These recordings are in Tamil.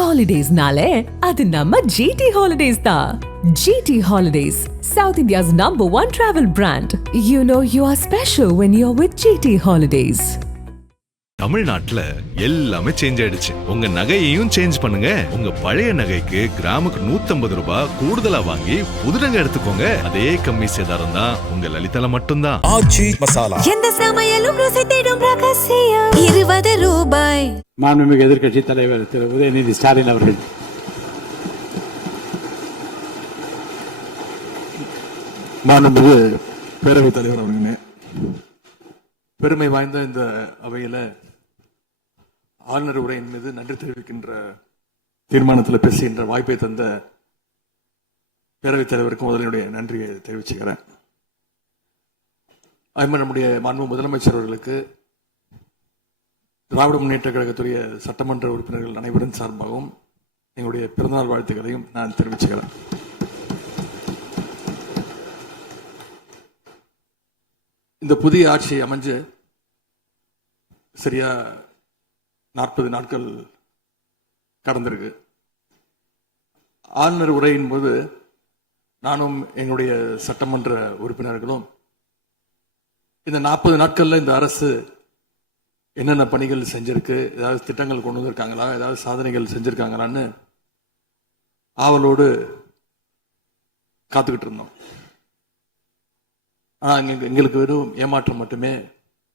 Holidays-nale, adu namma GT Holidays da. GT Holidays, South India's #1 travel brand. You know you are special when you're with GT Holidays. தமிழ்நாட்டுல எல்லாமே சேஞ்ச் ஆயிடுச்சு. உங்க நகையையும் சேஞ்ச் பண்ணுங்க. உங்க பழைய நகைக்கு கிராமுக்கு 150 ரூபாய் கூடுதலா வாங்கி புது நகை எடுத்துக்கோங்க. அதே கம்மி சேதாரம் தான் உங்க லலிதால மட்டும்தான். ஆச்சி மசாலா. எந்த சமையலும் ருசி தேடும் ரகசியம் 20 ரூபாய். மாண்புமிகு எதிர்க்கட்சி தலைவர் திரு உதயநிதி ஸ்டாலின் அவர்கள் மாண்புமிகு பேரவைத் தலைவர் அவர்களே, பெருமை வாய்ந்த இந்த அவையில ஆளுநர் உரையின் மீது நன்றி தெரிவிக்கின்ற தீர்மானத்தில் பேசுகின்ற வாய்ப்பை தந்த பேரவைத் தலைவருக்கு முதலினுடைய நன்றியை தெரிவிச்சுக்கிறேன். அதுமாதிரி நம்முடைய மாண்பு முதலமைச்சர் அவர்களுக்கு திராவிட முன்னேற்ற கழகத்துடைய சட்டமன்ற உறுப்பினர்கள் அனைவரின் சார்பாகவும் எங்களுடைய பிறந்தநாள் வாழ்த்துக்களையும் நான் தெரிவிச்சுக்கிறேன். இந்த புதிய ஆட்சி அமைஞ்சு சரியா 40 நாட்கள் கடந்திருக்கு. ஆளுநர் உரையின் போது நானும் எங்களுடைய சட்டமன்ற உறுப்பினர்களும் இந்த 40 நாட்கள்ல இந்த அரசு என்னென்ன பணிகள் செஞ்சிருக்கு, ஏதாவது திட்டங்கள் கொண்டு வந்திருக்காங்களா, ஏதாவது சாதனைகள் செஞ்சிருக்காங்களான்னு ஆவலோடு காத்துக்கிட்டு இருந்தோம். எங்களுக்கு வெறும் ஏமாற்றம் மட்டுமே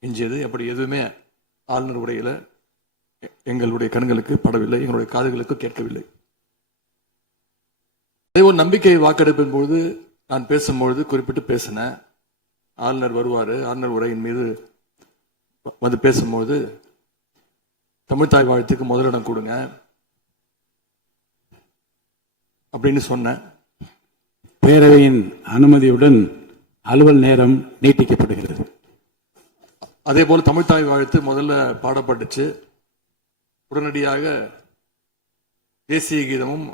எஞ்சியது. அப்படி எதுவுமே ஆளுநர் உரையில எங்களுடைய கண்களுக்கு படவில்லை, எங்களுடைய காதுகளுக்கு கேட்கவில்லை. அதே ஒரு நம்பிக்கை வாக்கெடுப்பின் போது நான் பேசும்பொழுது குறிப்பிட்டு பேசினேன். ஆளுநர் வருவாரு, ஆளுநர் உரையின் மீது வந்து பேசும்போது தமிழ்தாய் வாழ்த்துக்கு முதலிடம் கொடுங்க அப்படின்னு சொன்னேன். பேரவையின் அனுமதியுடன் அலுவல் நேரம் நீட்டிக்கப்படுகிறது. அதே போல தமிழ்தாய் வாழ்த்து முதல்ல பாடப்பட்டுச்சு. உடனடியாக தேசிய கீதமும்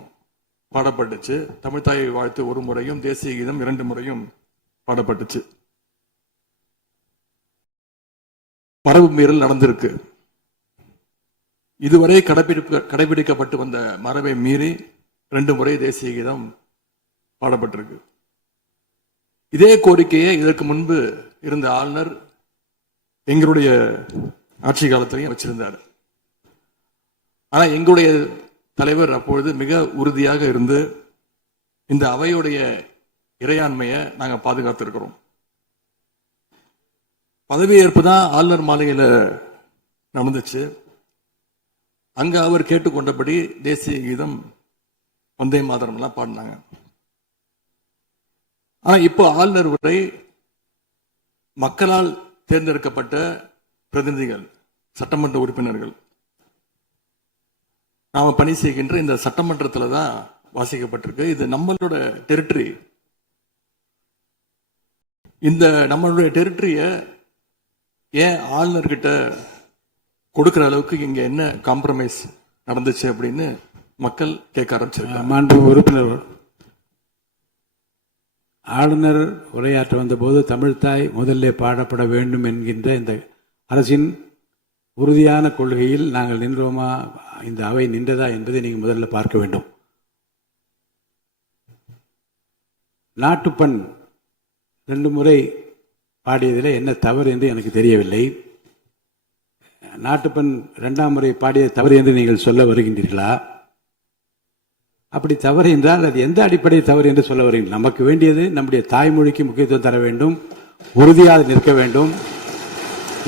பாடப்பட்டுச்சு. தமிழ்தாய் வாழ்த்து ஒரு முறையும் தேசிய கீதம் 2 முறையும் பாடப்பட்டுச்சு. மரபு மீறல் நடந்திருக்கு. இதுவரை கடைபிடிக்கப்பட்டு வந்த மரபை மீறி 2 முறை தேசிய கீதம் பாடப்பட்டிருக்கு. இதே கோரிக்கையை இதற்கு முன்பு இருந்த ஆளுநர் எங்களுடைய ஆட்சி காலத்திலையும் வச்சிருந்தார். ஆனா எங்களுடைய தலைவர் அப்பொழுது மிக உறுதியாக இருந்து இந்த அவையுடைய இறையாண்மையை நாங்க பாதுகாத்திருக்கிறோம். பதவியேற்பு தான் ஆளுநர் மாளிகையில் நடந்துச்சு. அங்க அவர் கேட்டுக்கொண்டபடி தேசிய கீதம் வந்தே மாதரம் எல்லாம் பாடினாங்க. ஆனா இப்போ ஆளுநர் உரை மக்களால் தேர்ந்தெடுக்கப்பட்ட பிரதிநிதிகள், சட்டமன்ற உறுப்பினர்கள் நாம பணி செய்கின்ற இந்த சட்டமன்றத்துல தான் வாசிக்கப்பட்டிருக்கு. இது நம்மளோட டெரிட்டரி. இந்த நம்மளுடைய டெரிட்டரிய ஏன் ஆளுநர்கிட்ட கொடுக்கிற அளவுக்கு இங்க என்ன காம்ப்ரமைஸ் நடந்துச்சு அப்படின்னு மக்கள் கேட்க ஆரம்பிச்சிருக்காங்க. மாண்பு உறுப்பினர், ஆளுநர் உரையாற்ற வந்தபோது தமிழ்தாய் முதல்ல பாடப்பட வேண்டும் என்கின்ற இந்த அரசின் உறுதியான கொள்கையில் நாங்கள் நின்றோமா, இந்த அவை நின்றதா என்பதை நீங்கள் முதல்ல பார்க்க வேண்டும். நாட்டுப்பண் 2 முறை பாடியதில் என்ன தவறு என்று எனக்கு தெரியவில்லை. நாட்டுப்பண் 2ஆம் முறை பாடியது தவறு என்று நீங்கள் சொல்ல வருகின்றீர்களா? அப்படி தவறு என்றால் அது எந்த அடிப்படையில் தவறு என்று சொல்ல வருகிறீர்கள்? நமக்கு வேண்டியது நம்முடைய தாய்மொழிக்கு முக்கியத்துவம் தர வேண்டும், உறுதியாக நிற்க வேண்டும்.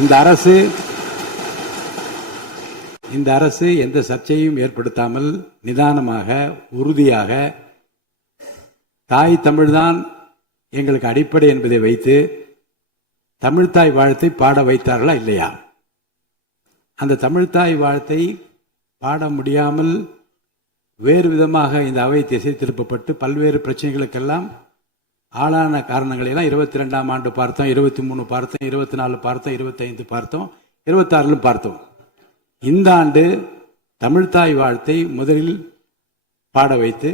இந்த அரசு எந்த சர்ச்சையும் ஏற்படுத்தாமல் நிதானமாக உறுதியாக தாய் தமிழ்தான் எங்களுக்கு அடிப்படை என்பதை வைத்து தமிழ்தாய் வாழ்த்தை பாட வைத்தார்களா இல்லையா? அந்த தமிழ்தாய் வாழ்த்தை பாட முடியாமல் வேறு விதமாக இந்த அவை திசை திருப்பப்பட்டு பல்வேறு பிரச்சனைகளுக்கெல்லாம் ஆளான காரணங்களெல்லாம் 22ஆம் ஆண்டு பார்த்தோம், 23 பார்த்தோம், 24 பார்த்தோம், 25 பார்த்தோம், 26 பார்த்தோம். இந்த ஆண்டு தமிழ்தாய் வாழ்த்தை முதலில் பாட வைத்து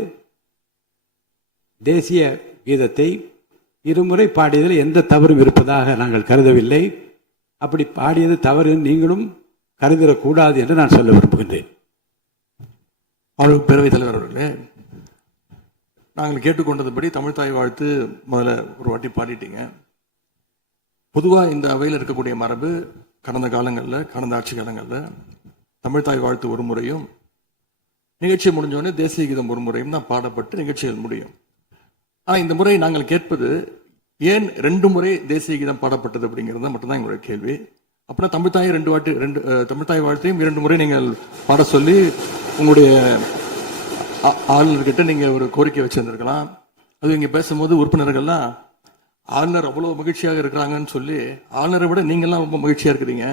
தேசிய கீதத்தை 2 முறை பாடியதில் எந்த தவறும் இருப்பதாக நாங்கள் கருதவில்லை. அப்படி பாடியது தவறு நீங்களும் கருதிடக்கூடாது என்று நான் சொல்ல விரும்புகின்றேன். பேரவைத் தலைவர் அவர்களே, நாங்கள் கேட்டுக்கொண்டதுபடி தமிழ்த்தாய் வாழ்த்து முதல்ல ஒரு வாட்டி பாடிட்டீங்க. பொதுவாக இந்த அவையில் இருக்கக்கூடிய மரபு கடந்த காலங்களில், கடந்த ஆட்சி காலங்களில் தமிழ்த்தாய் வாழ்த்து ஒரு முறையும் நிகழ்ச்சி முடிஞ்சோடனே தேசிய கீதம் ஒரு முறையும் தான் பாடப்பட்டு நிகழ்ச்சிகள் முடியும். ஆனால் இந்த முறை நாங்கள் கேட்பது ஏன் 2 முறை தேசிய கீதம் பாடப்பட்டது அப்படிங்கிறது மட்டும்தான் எங்களுடைய கேள்வி. அப்படின்னா தமிழ்த்தாய் தமிழ்த்தாய் வாழ்த்தையும் 2 முறை நீங்கள் பாட சொல்லி உங்களுடைய ஆளுநர்கிட்ட நீங்க ஒரு கோரிக்கை வச்சிருந்திருக்கலாம். அது இங்க பேசும்போது உறுப்பினர்கள்லாம் ஆளுநர் அவ்வளவு மகிழ்ச்சியாக இருக்கிறாங்கன்னு சொல்லி ஆளுநரை விட நீங்கெல்லாம் ரொம்ப மகிழ்ச்சியா இருக்கிறீங்க.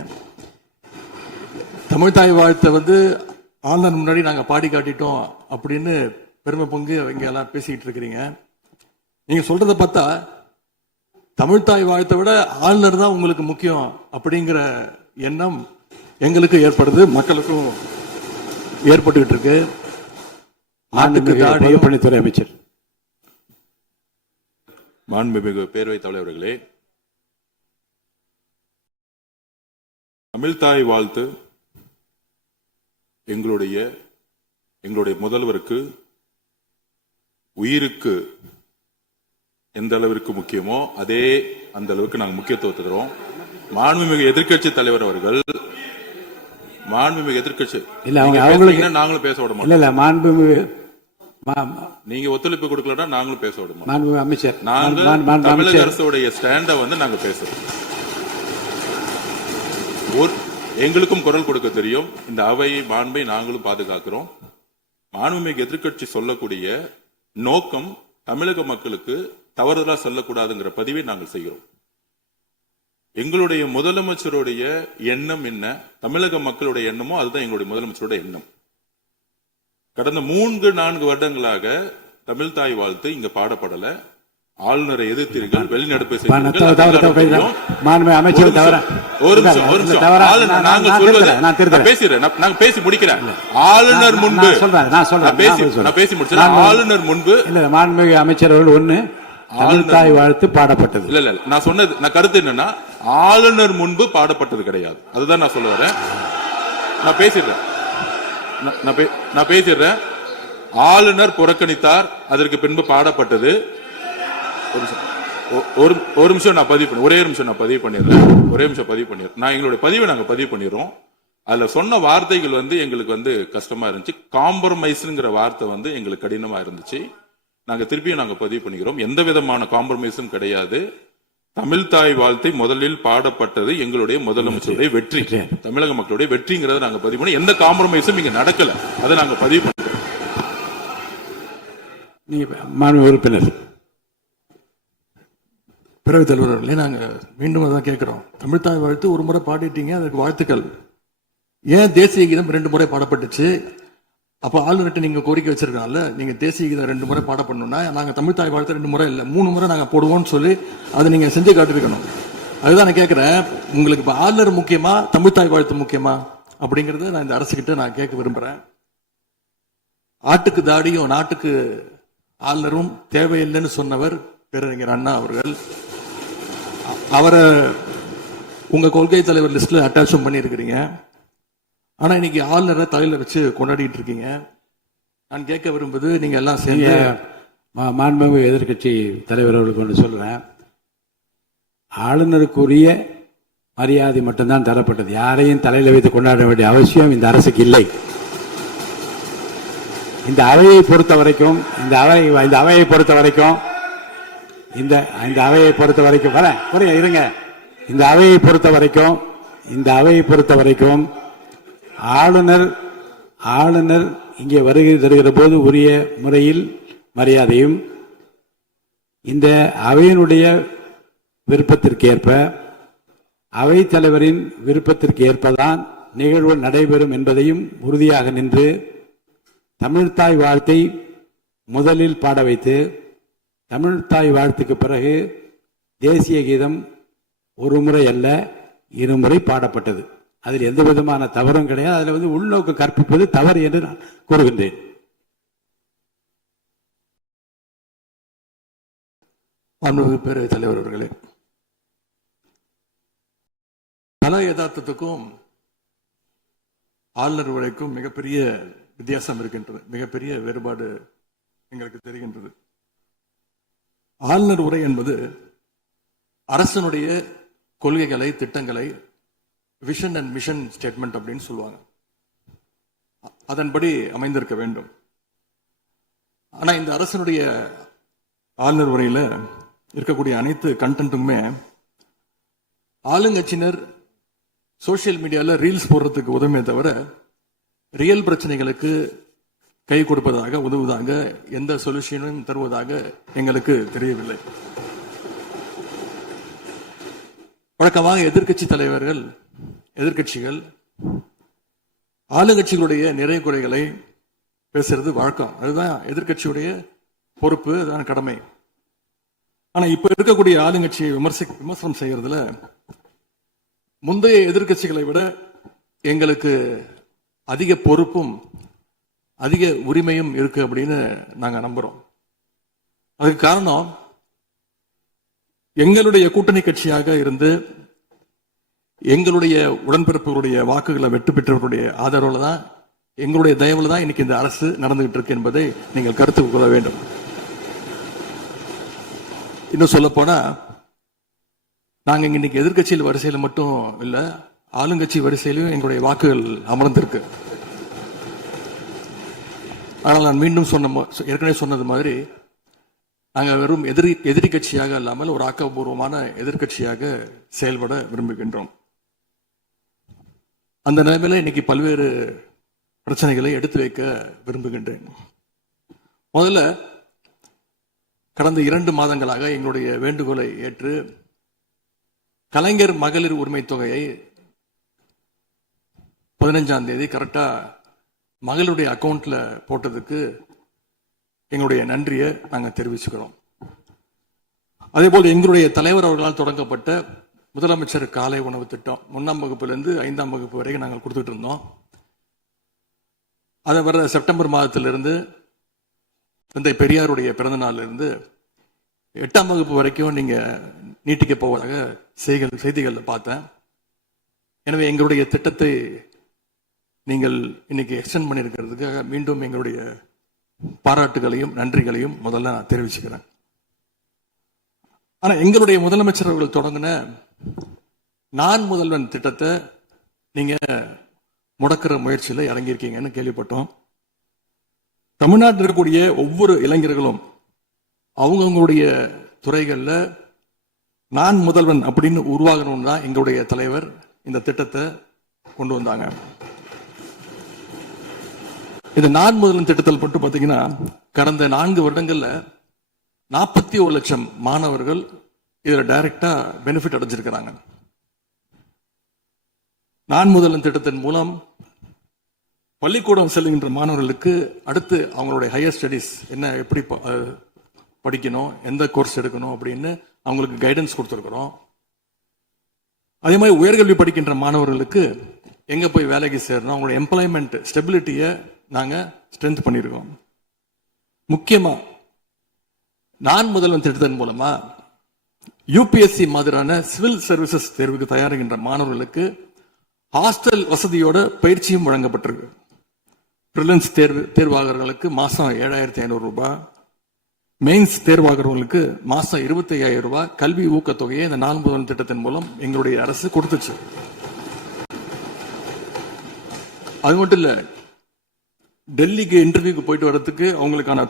தமிழ்த்தாய் வாழ்த்தை ஆளுநர் முன்னாடி நாங்க பாடி காட்டிட்டோம் அப்படின்னு பெருமை பொங்கு இங்க எல்லாம் பேசிக்கிட்டு இருக்கிறீங்க. நீங்க சொல்றத பார்த்தா தமிழ்த்தாய் வாழ்த்தை விட ஆளுநர் தான் உங்களுக்கு முக்கியம் அப்படிங்கிற எண்ணம் எங்களுக்கு ஏற்படுது, மக்களுக்கும் ஏற்பட்டுக்கிட்டு இருக்கு. பொதுப்பணித்துறை அமைச்சர். மாண்புமிகு பேரவைத் தலைவர்களே, தமிழ்த்தாய் வாழ்த்து எங்களுடைய முதல்வருக்கு உயிருக்கு எந்த அளவிற்கு முக்கியமோ அதே அந்த அளவுக்கு நாங்கள் முக்கியத்துவத்தை தருவோம். மாண்புமிகு எதிர்க்கட்சி தலைவர் அவர்கள் எதிர்க்கட்சி நாங்களும் பேச விட மாட்டோம். நீங்க ஒத்துழைப்பு கொடுக்கலன்னா நாங்களும் பேச விட மாட்டோம். அமைச்சர், தமிழக அரசுடைய ஸ்டாண்ட நாங்க பேசுறோம். எங்களுக்கும் குரல் கொடுக்க தெரியும். இந்த அவை மாண்பை நாங்களும் பாதுகாக்கிறோம். மாண்புமிகு எதிர்க்கட்சி சொல்லக்கூடிய நோக்கம் தமிழக மக்களுக்கு தவறுதலா சொல்லக்கூடாதுங்கிற பதிவை நாங்கள் செய்கிறோம். எங்களுடைய முதலமைச்சருடைய எண்ணம் என்ன, தமிழக மக்களுடைய எண்ணமோ அதுதான் எங்களுடைய முதலமைச்சருடைய எண்ணம். கடந்த 3-4 வருடங்களாக தமிழ்த்தாய் வாழ்த்து இங்க பாடப்படல. ஆளுநரை எதிர்த்தீர்கள், வெளிநடப்பு பேசி முடிக்கிறேன். ஆளுநர் முன்பு ஆளுநர் முன்பு மாண்புமிகு அமைச்சர்கள் ஒண்ணு தமிழ்த்தாய் வாழ்த்து பாடப்பட்டது. இல்ல நான் சொன்னது, நான் கருத்து என்னன்னா ஆளுநர் முன்பு பாடப்பட்டது கிடையாது. அதுதான் நான் சொல்ல வரேன். நான் பேசிடுறேன். ஆளுநர் புறக்கணித்தார், அதற்கு பின்பு பாடப்பட்டது. ஒரு நிமிஷம் நான் பதிவு பண்ணி, ஒரே நிமிஷம் நான் பதிவு பண்ணிடுறேன். நான் எங்களுடைய பதிவை நாங்க பதிவு பண்ணிடுறோம். அதுல சொன்ன வார்த்தைகள் எங்களுக்கு கஷ்டமா இருந்துச்சு. காம்ப்ரமைஸ்ங்கிற வார்த்தை எங்களுக்கு கடினமா இருந்துச்சு. நாங்க திருப்பியும் நாங்க பதிவு பண்ணிக்கிறோம். எந்த விதமான காம்ப்ரமைஸும் கிடையாது. தமிழ்த்தாய் வாழ்த்தை முதலில் பாடப்பட்டது எங்களுடைய முதலமைச்சருடைய வெற்றி, தமிழக மக்களுடைய வெற்றிங்கிறத நாங்க பதிவு பண்ணி எந்த காம்ப்ரமைஸும் இங்க நடக்கல. அதை நாங்க பதிவு பண்றோம். மாண்பு உறுப்பினர். பேரவைத் தலைவர்களே, நாங்க மீண்டும் அதான் கேட்கிறோம். தமிழ்த்தாய் வாழ்த்து ஒரு முறை பாடிட்டீங்க, அதற்கு வாழ்த்துக்கள். ஏன் தேசிய கீதம் 2 முறை பாடப்பட்டுச்சு? அப்ப ஆளுநர்கிட்ட நீங்க கோரிக்கை வச்சிருக்கனால நீங்க தேசிய கீதம் 2 முறை பாட பண்ணணும்னா நாங்க தமிழ்த்தாய் வாழ்த்து 2 முறை இல்ல 3 முறை நாங்க போடுவோம்னு சொல்லி அதை நீங்க செஞ்சு காட்டிருக்கணும். அதுதான் நான் கேட்கிறேன். உங்களுக்கு இப்ப ஆளுநர் முக்கியமா, தமிழ்த்தாய் வாழ்த்து முக்கியமா அப்படிங்கறத நான் இந்த அரசுகிட்ட நான் கேட்க விரும்புறேன். ஆட்டுக்கு தாடியும் நாட்டுக்கு ஆளுநரும் தேவையில்லைன்னு சொன்னவர் பேரறிஞர் அண்ணா அவர்கள். அவரை உங்க கொள்கை தலைவர் லிஸ்ட்ல அட்டாச்சும் பண்ணியிருக்கிறீங்க. ஆனா இன்னைக்கு ஆளுநரை தலையில வச்சு கொண்டாடிட்டு இருக்கீங்க. நான் கேட்க விரும்புவது, நீங்க எல்லாம் சேர்ந்து மாண்புமிகு எதிர்க்கட்சி தலைவர் அவர்களுக்கு ஒன்று சொல்றேன். ஆளுநருக்குரிய மரியாதை மட்டும்தான் தரப்பட்டது. யாரையும் தலையில வைத்து கொண்டாட வேண்டிய அவசியம் இந்த அரசுக்கு இல்லை. இந்த அவையை பொறுத்த வரைக்கும் இந்த அவையை பொறுத்த வரைக்கும் ஆளுநர் இங்கே வருகை தருகிற போது உரிய முறையில் மரியாதையும், இந்த அவையினுடைய விருப்பத்திற்கேற்ப, அவைத் தலைவரின் விருப்பத்திற்கு ஏற்பதான் நிகழ்வு நடைபெறும் என்பதையும் உறுதியாக நின்று தமிழ்த்தாய் வாழ்த்தை முதலில் பாட வைத்து, தமிழ்த்தாய் வாழ்த்துக்கு பிறகு தேசிய கீதம் ஒரு முறை அல்ல 2 முறை பாடப்பட்டது. அதில் எந்த விதமான தவறும் கிடையாது. அதில் உள்நோக்கு கற்பிப்பது தவறு என்று நான் கூறுகின்றேன். பேரவைத் தலைவர் அவர்களே, கல யதார்த்தத்துக்கும் ஆளுநர் உரைக்கும் மிகப்பெரிய வித்தியாசம் இருக்கின்றது, மிகப்பெரிய வேறுபாடு எங்களுக்கு தெரிகின்றது. ஆளுநர் உரை என்பது அரசனுடைய கொள்கைகளை, திட்டங்களை, விஷன் அண்ட் மிஷன் ஸ்டேட்மெண்ட் அப்படின்னு சொல்லுவாங்க. அதன்படி அமைந்திருக்க வேண்டும். ஆனா இந்த அரசனுடைய ஆளுநர் உரையில இருக்கக்கூடிய அனைத்து கண்டென்ட்டுமே ஆளுங்கட்சியினர் சோசியல் மீடியால ரீல்ஸ் போடுறதுக்கு உதவுமே தவிர ரியல் பிரச்சனைகளுக்கு கை கொடுப்பதாக, உதவுவதாக, எந்த சொல்யூஷனும் தருவதாக எங்களுக்கு தெரியவில்லை. வழக்கமாக எதிர்க்கட்சி தலைவர்கள், எதிர்க்கட்சிகள் ஆளுங்கட்சிகளுடைய நிறை குறைகளை பேசுறது வழக்கம். அதுதான் எதிர்க்கட்சியுடைய பொறுப்பு, அதுதான் கடமை. ஆனா இப்ப இருக்கக்கூடிய ஆளுங்கட்சியை விமர்சனம் செய்யறதுல முந்தைய எதிர்க்கட்சிகளை விட எங்களுக்கு அதிக பொறுப்பும் அதிக உரிமையும் இருக்கு அப்படின்னு நாங்க நம்புறோம். அதுக்கு காரணம், எங்களுடைய கூட்டணி கட்சியாக இருந்து எங்களுடைய உடன்பிறப்புகளுடைய வாக்குகளை வெற்றி பெற்றவர்களுடைய ஆதரவுல தான், எங்களுடைய தயவுல தான் இன்னைக்கு இந்த அரசு நடந்துகிட்டு இருக்கு என்பதை நீங்கள் கருத்து கொள்ள வேண்டும். இன்னும் சொல்ல போனா, நாங்க இன்னைக்கு எதிர்கட்சியில் வரிசையில் மட்டும் இல்ல, ஆளுங்கட்சி வரிசையிலும் எங்களுடைய வாக்குகள் அமர்ந்திருக்கு. ஆனால் நான் மீண்டும் ஏற்கனவே சொன்னது மாதிரி நாங்கள் வெறும் எதிரி கட்சியாக இல்லாமல் ஒரு ஆக்கப்பூர்வமான எதிர்கட்சியாக செயல்பட விரும்புகின்றோம். அந்த நிலைமையில இன்னைக்கு பல்வேறு பிரச்சனைகளை எடுத்து வைக்க விரும்புகின்றேன். முதல்ல, கடந்த 2 மாதங்களாக எங்களுடைய வேண்டுகோளை ஏற்று கலைஞர் மகளிர் உரிமை தொகையை 15ஆம் தேதி கரெக்டா மகளுடைய அக்கௌண்ட்ல போட்டதுக்கு எங்களுடைய நன்றியை நாங்கள் தெரிவிச்சுக்கிறோம். அதே போல் எங்களுடைய தலைவர் அவர்களால் தொடங்கப்பட்ட முதலமைச்சர் காலை உணவு திட்டம் 1ஆம் வகுப்பிலிருந்து 5ஆம் வகுப்பு வரைக்கும் நாங்கள் கொடுத்துட்டு இருந்தோம். அதை வர செப்டம்பர் மாதத்திலிருந்து தந்தை பெரியாருடைய பிறந்த நாள்ல இருந்து 8ஆம் வகுப்பு வரைக்கும் நீங்க நீட்டிக்க போவதாக செய்திகளில் பார்த்தேன். எனவே எங்களுடைய திட்டத்தை நீங்கள் இன்னைக்கு எக்ஸ்டெண்ட் பண்ணியிருக்கிறதுக்காக மீண்டும் எங்களுடைய பாராட்டுகளையும் நன்றிகளையும் முதல்ல நான் தெரிவிச்சுக்கிறேன். ஆனா எங்களுடைய முதலமைச்சர் அவர்கள் தொடங்கின நான் முதல்வன் திட்டத்தை நீங்க முடக்கிற முயற்சியில் இறங்கியிருக்கீங்கன்னு கேள்விப்பட்டோம். தமிழ்நாட்டில் இருக்கக்கூடிய ஒவ்வொரு இளைஞர்களும் அவங்களுடைய துறைகள்ல நான் முதல்வன் அப்படின்னு உருவாகணும்னு தான் எங்களுடைய தலைவர் இந்த திட்டத்தை கொண்டு வந்தாங்க. இந்த நான் முதல்வன் திட்டத்தில் மட்டும் பார்த்தீங்கன்னா கடந்த 4 வருடங்கள்ல 41 லட்சம் மாணவர்கள் இதுல டைரக்டா பெனிஃபிட் அடைஞ்சிருக்கிறாங்க. நான் முதல்வன் திட்டத்தின் மூலம் பள்ளிக்கூடம் செல்லுகின்ற மாணவர்களுக்கு அடுத்து அவங்களுடைய ஹையர் ஸ்டடீஸ் என்ன, எப்படி படிக்கணும், எந்த கோர்ஸ் எடுக்கணும் அப்படின்னு அவங்களுக்கு கைடன்ஸ் கொடுத்துருக்கிறோம். அதே மாதிரி உயர்கல்வி படிக்கின்ற மாணவர்களுக்கு எங்க போய் வேலைக்கு சேரணும், அவங்களுடைய எம்ப்ளாய்மெண்ட் ஸ்டெபிலிட்டியை நாங்க ஸ்ட்ரென்த் பண்ணியிருக்கோம். முக்கியமா நான் முதல்வன் திட்டத்தின் மூலமா யூபிஎஸ்சி மாதிரியான சிவில் சர்வீசஸ் தேர்வுக்கு தயாரிக்கின்ற மாணவர்களுக்கு ஹாஸ்டல் வசதியோட பயிற்சியும் வழங்கப்பட்டிருக்கு. பிரிலிம்ஸ் தேர்வாளர்களுக்கு மாசம் 7,500 ரூபாய், மெயின்ஸ் தேர்வாகிறவங்களுக்கு மாசம் 25,000 ரூபாய் கல்வி ஊக்கத்தொகையை இந்த நான் முதல்வன் திட்டத்தின் மூலம் எங்களுடைய அரசு கொடுத்துச்சு. அது மட்டும் இல்ல, டெல்லிக்கு இன்டர்வியூக்கு போயிட்டு வர்றதுக்கு அவங்களுக்கான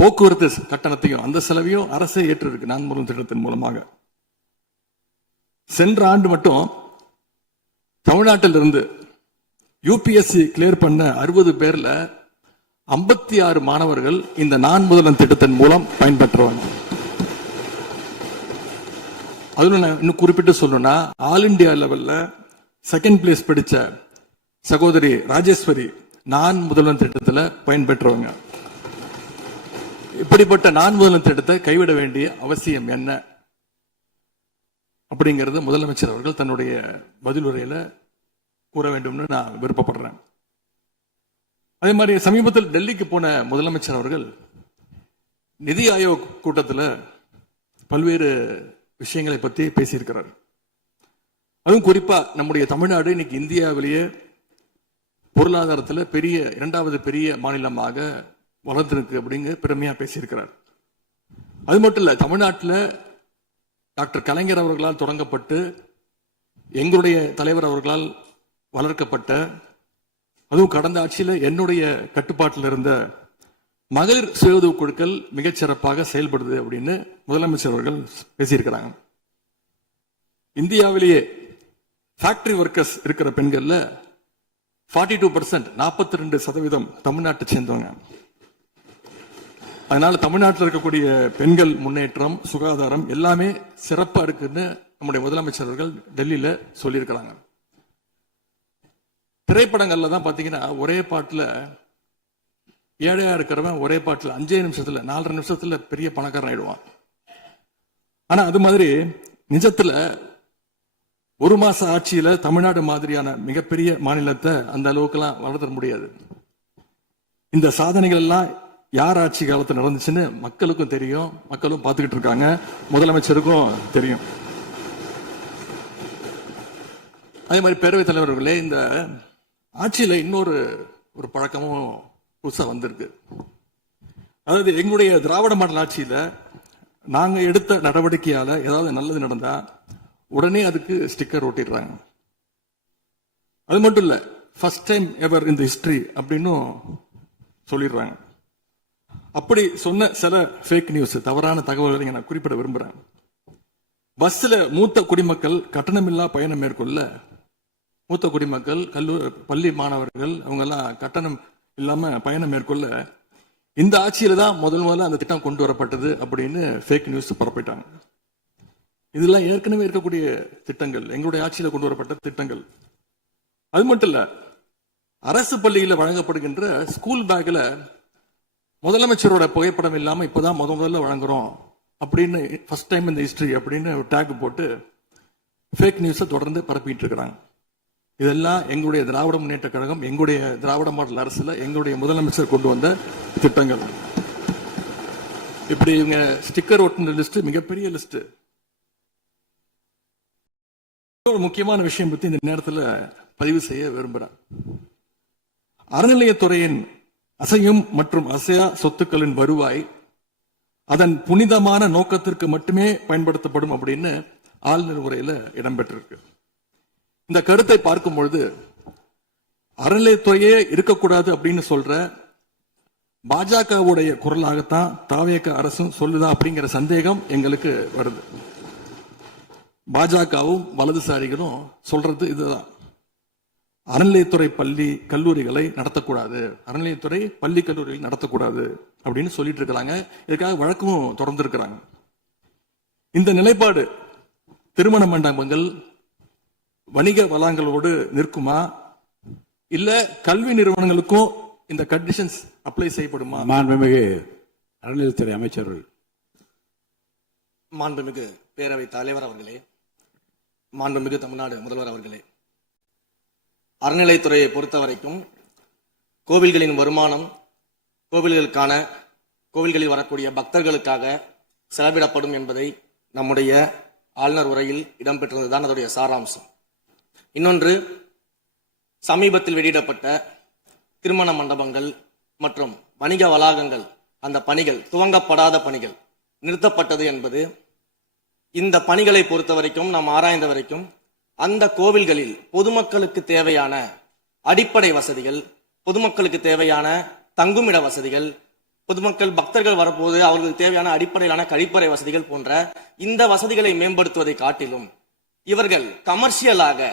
போக்குவரத்து கட்டணத்தையும் அந்த செலவையும் அரசே ஏற்று இருக்கு நான் முதல்வன் திட்டத்தின் மூலமாக. சென்ற ஆண்டு மட்டும் தமிழ்நாட்டில் இருந்து யூபிஎஸ்சி கிளியர் பண்ண 60 பேர்ல 56 மாணவர்கள் இந்த நான் முதல்வன் திட்டத்தின் மூலம் பயன்பெற்றுவாங்க. அதுல இன்னும் குறிப்பிட்டு சொல்லணும்னா, ஆல் இண்டியா லெவல்ல 2nd பிளேஸ் பிடிச்ச சகோதரி ராஜேஸ்வரி நான் முதல்வன் திட்டத்தில் பயன்பெற்றவங்க. இப்படிப்பட்ட நான் முதல்வன் திட்டத்தை கைவிட வேண்டிய அவசியம் என்ன அப்படிங்கிறது முதலமைச்சர் அவர்கள் தன்னுடைய பதிலுரையில கூற வேண்டும்னு நான் விருப்பப்படுறேன். அதே மாதிரி சமீபத்தில் டெல்லிக்கு போன முதலமைச்சர் அவர்கள் நிதி ஆயோக் கூட்டத்தில் பல்வேறு விஷயங்களை பற்றி பேசியிருக்கிறார். அதுவும் குறிப்பா நம்முடைய தமிழ்நாடு இன்னைக்கு இந்தியாவிலேயே பொருளாதாரத்தில் இரண்டாவது பெரிய மாநிலமாக வளர்ந்திருக்கு அப்படிங்க பெருமையா பேசியிருக்கிறார். அது மட்டும் இல்ல, தமிழ்நாட்டில் டாக்டர் கலைஞர் அவர்களால் தொடங்கப்பட்டு எங்களுடைய தலைவர் அவர்களால் வளர்க்கப்பட்ட, அதுவும் கடந்த ஆட்சியில் என்னுடைய கட்டுப்பாட்டில் இருந்த மகளிர் சுய உதவி குழுக்கள் மிகச்சிறப்பாக செயல்படுது அப்படின்னு முதலமைச்சர் அவர்கள் பேசியிருக்கிறாங்க. இந்தியாவிலேயே ஃபேக்டரி ஒர்க்கர்ஸ் இருக்கிற பெண்கள்ல 42%, 42% தமிழ்நாட்டை சேர்ந்தவங்க. அதனால தமிழ்நாட்டில் இருக்கக்கூடிய பெண்கள் முன்னேற்றம், சுகாதாரம் எல்லாமே சிறப்பா இருக்குன்னு நம்முடைய முதலமைச்சர் அவர்கள் டெல்லியில சொல்லியிருக்கிறாங்க. திரைப்படங்கள்ல தான் பாத்தீங்கன்னா ஒரே பாட்டுல ஏழையா இருக்கிறவன் ஒரே பாட்டுல 5 நிமிஷத்துல 4 நிமிஷத்துல பெரிய பணக்காரன் ஆயிடுவான். ஆனா அது மாதிரி நிஜத்துல ஒரு மாச ஆட்சியில தமிழ்நாடு மாதிரியான மிகப்பெரிய மாநிலத்தை அந்த அளவுக்குலாம் வளர்த்த முடியாது. இந்த சாதனைகள் எல்லாம் யார் ஆட்சி காலத்தில் நடந்துச்சுன்னு மக்களுக்கும் தெரியும், மக்களும் பார்த்துக்கிட்டு இருக்காங்க, முதலமைச்சருக்கும் தெரியும். அதே மாதிரி பேரவைத் தலைவர்களே, இந்த ஆட்சியில இன்னொரு பழக்கமும் புதுசா வந்திருக்கு. அதாவது எங்களுடைய திராவிட மாடல் ஆட்சியில நாங்க எடுத்த நடவடிக்கையால ஏதாவது நல்லது நடந்தா உடனே அதுக்கு ஸ்டிக்கர் ஒட்டிடுறாங்க. அது மட்டும் இல்ல, ஃபர்ஸ்ட் டைம் எவர் இன் தி ஹிஸ்டரி அப்படின்னு சொல்லிடுறாங்க. அப்படி சொன்ன சில ஃபேக் நியூஸ், தவறான தகவல்களை நான் குறிப்பிட விரும்புறேன். பஸ்ல மூத்த குடிமக்கள் கட்டணமில்லா பயணம் மேற்கொள்ள, மூத்த குடிமக்கள், பள்ளி மாணவர்கள் அவங்க எல்லாம் கட்டணம் இல்லாம பயணம் மேற்கொள்ள இந்த ஆட்சியில தான் முதல்ல அந்த திட்டம் கொண்டு வரப்பட்டது அப்படின்னு ஃபேக் நியூஸ் பரப்பிட்டாங்க. இதெல்லாம் ஏற்கனவே இருக்கக்கூடிய திட்டங்கள், எங்களுடைய ஆட்சியில கொண்டு வரப்பட்ட திட்டங்கள். அது மட்டும் இல்ல, அரசு பள்ளியில வழங்கப்படுகின்ற ஸ்கூல் பேக்ல முதலமைச்சரோட புகைப்படம் இல்லாம இப்பதான் முதல்ல வழங்குறோம் அப்படின்னு, ஃபர்ஸ்ட் டைம் இந்த ஹிஸ்டரி அப்படின்னு டேக் போட்டு ஃபேக் நியூஸை தொடர்ந்து பரப்பிட்டு இருக்கிறாங்க. இதெல்லாம் எங்களுடைய திராவிட முன்னேற்ற கழகம், எங்களுடைய திராவிட மாடல் அரசுல எங்களுடைய முதலமைச்சர் கொண்டு வந்த திட்டங்கள். இப்படி இவங்க ஸ்டிக்கர் ஒட்டின லிஸ்ட் மிகப்பெரிய லிஸ்ட். ஒரு முக்கியமான விஷயம் பத்தி இந்த நேரத்தில் பதிவு செய்ய விரும்புகிறேன். அறநிலையத்துறையின் அசையும் மற்றும் அசையா சொத்துக்களின் வருவாய் அதன் புனிதமான நோக்கத்திற்கு மட்டுமே பயன்படுத்தப்படும் அப்படின்னு ஆளுநர் உரையில இடம்பெற்றிருக்கு. இந்த கருத்தை பார்க்கும் பொழுது அறநிலையத்துறையே இருக்கக்கூடாது அப்படின்னு சொல்ற பாஜகவுடைய குரலாகத்தான் தாவேக அரசும் சொல்லுதா அப்படிங்கிற சந்தேகம் எங்களுக்கு வருது. பாஜகவும் வலதுசாரிகளும் சொல்றது இதுதான், அறநிலையத்துறை பள்ளி கல்லூரிகளை நடத்தக்கூடாது, அறநிலையத்துறை பள்ளி கல்லூரிகளை நடத்தக்கூடாது அப்படின்னு சொல்லிட்டு இருக்கிறாங்க. இதுக்காக வழக்கும் தொடர்ந்து இருக்கிறாங்க. இந்த நிலைப்பாடு திருமண மண்டபங்கள், வணிக வளங்களோடு நிற்குமா, இல்ல கல்வி நிறுவனங்களுக்கும் இந்த கண்டிஷன்ஸ் அப்ளை செய்யப்படுமா? மாண்புமிகு அறநிலையத்துறை அமைச்சர்கள். மாண்புமிகு பேரவைத் தலைவர் அவர்களே, மாண்புமிகு தமிழ்நாடு முதல்வர் அவர்களே, அறநிலைத்துறையை பொறுத்த வரைக்கும் கோவில்களின் வருமானம் கோவில்களில் வரக்கூடிய பக்தர்களுக்காக செலவிடப்படும் என்பதை நம்முடைய ஆளுநர் உரையில் இடம்பெற்றிருந்ததுதான் அதோடைய சாராம்சம். இன்னொன்று, சமீபத்தில் வெளியிடப்பட்ட திருமண மண்டபங்கள் மற்றும் வணிக வளாகங்கள், அந்த பணிகள் துவங்கப்படாத பணிகள் நிறுத்தப்பட்டது என்பது, இந்த பணிகளை பொறுத்த வரைக்கும் நாம் ஆராய்ந்த வரைக்கும் அந்த கோவில்களில் பொதுமக்களுக்கு தேவையான அடிப்படை வசதிகள், பொதுமக்களுக்கு தேவையான தங்குமிட வசதிகள், பொதுமக்கள் பக்தர்கள் வரப்போது அவர்களுக்கு தேவையான அடிப்படையிலான கழிப்பறை வசதிகள் போன்ற இந்த வசதிகளை மேம்படுத்துவதை காட்டிலும் இவர்கள் கமர்ஷியலாக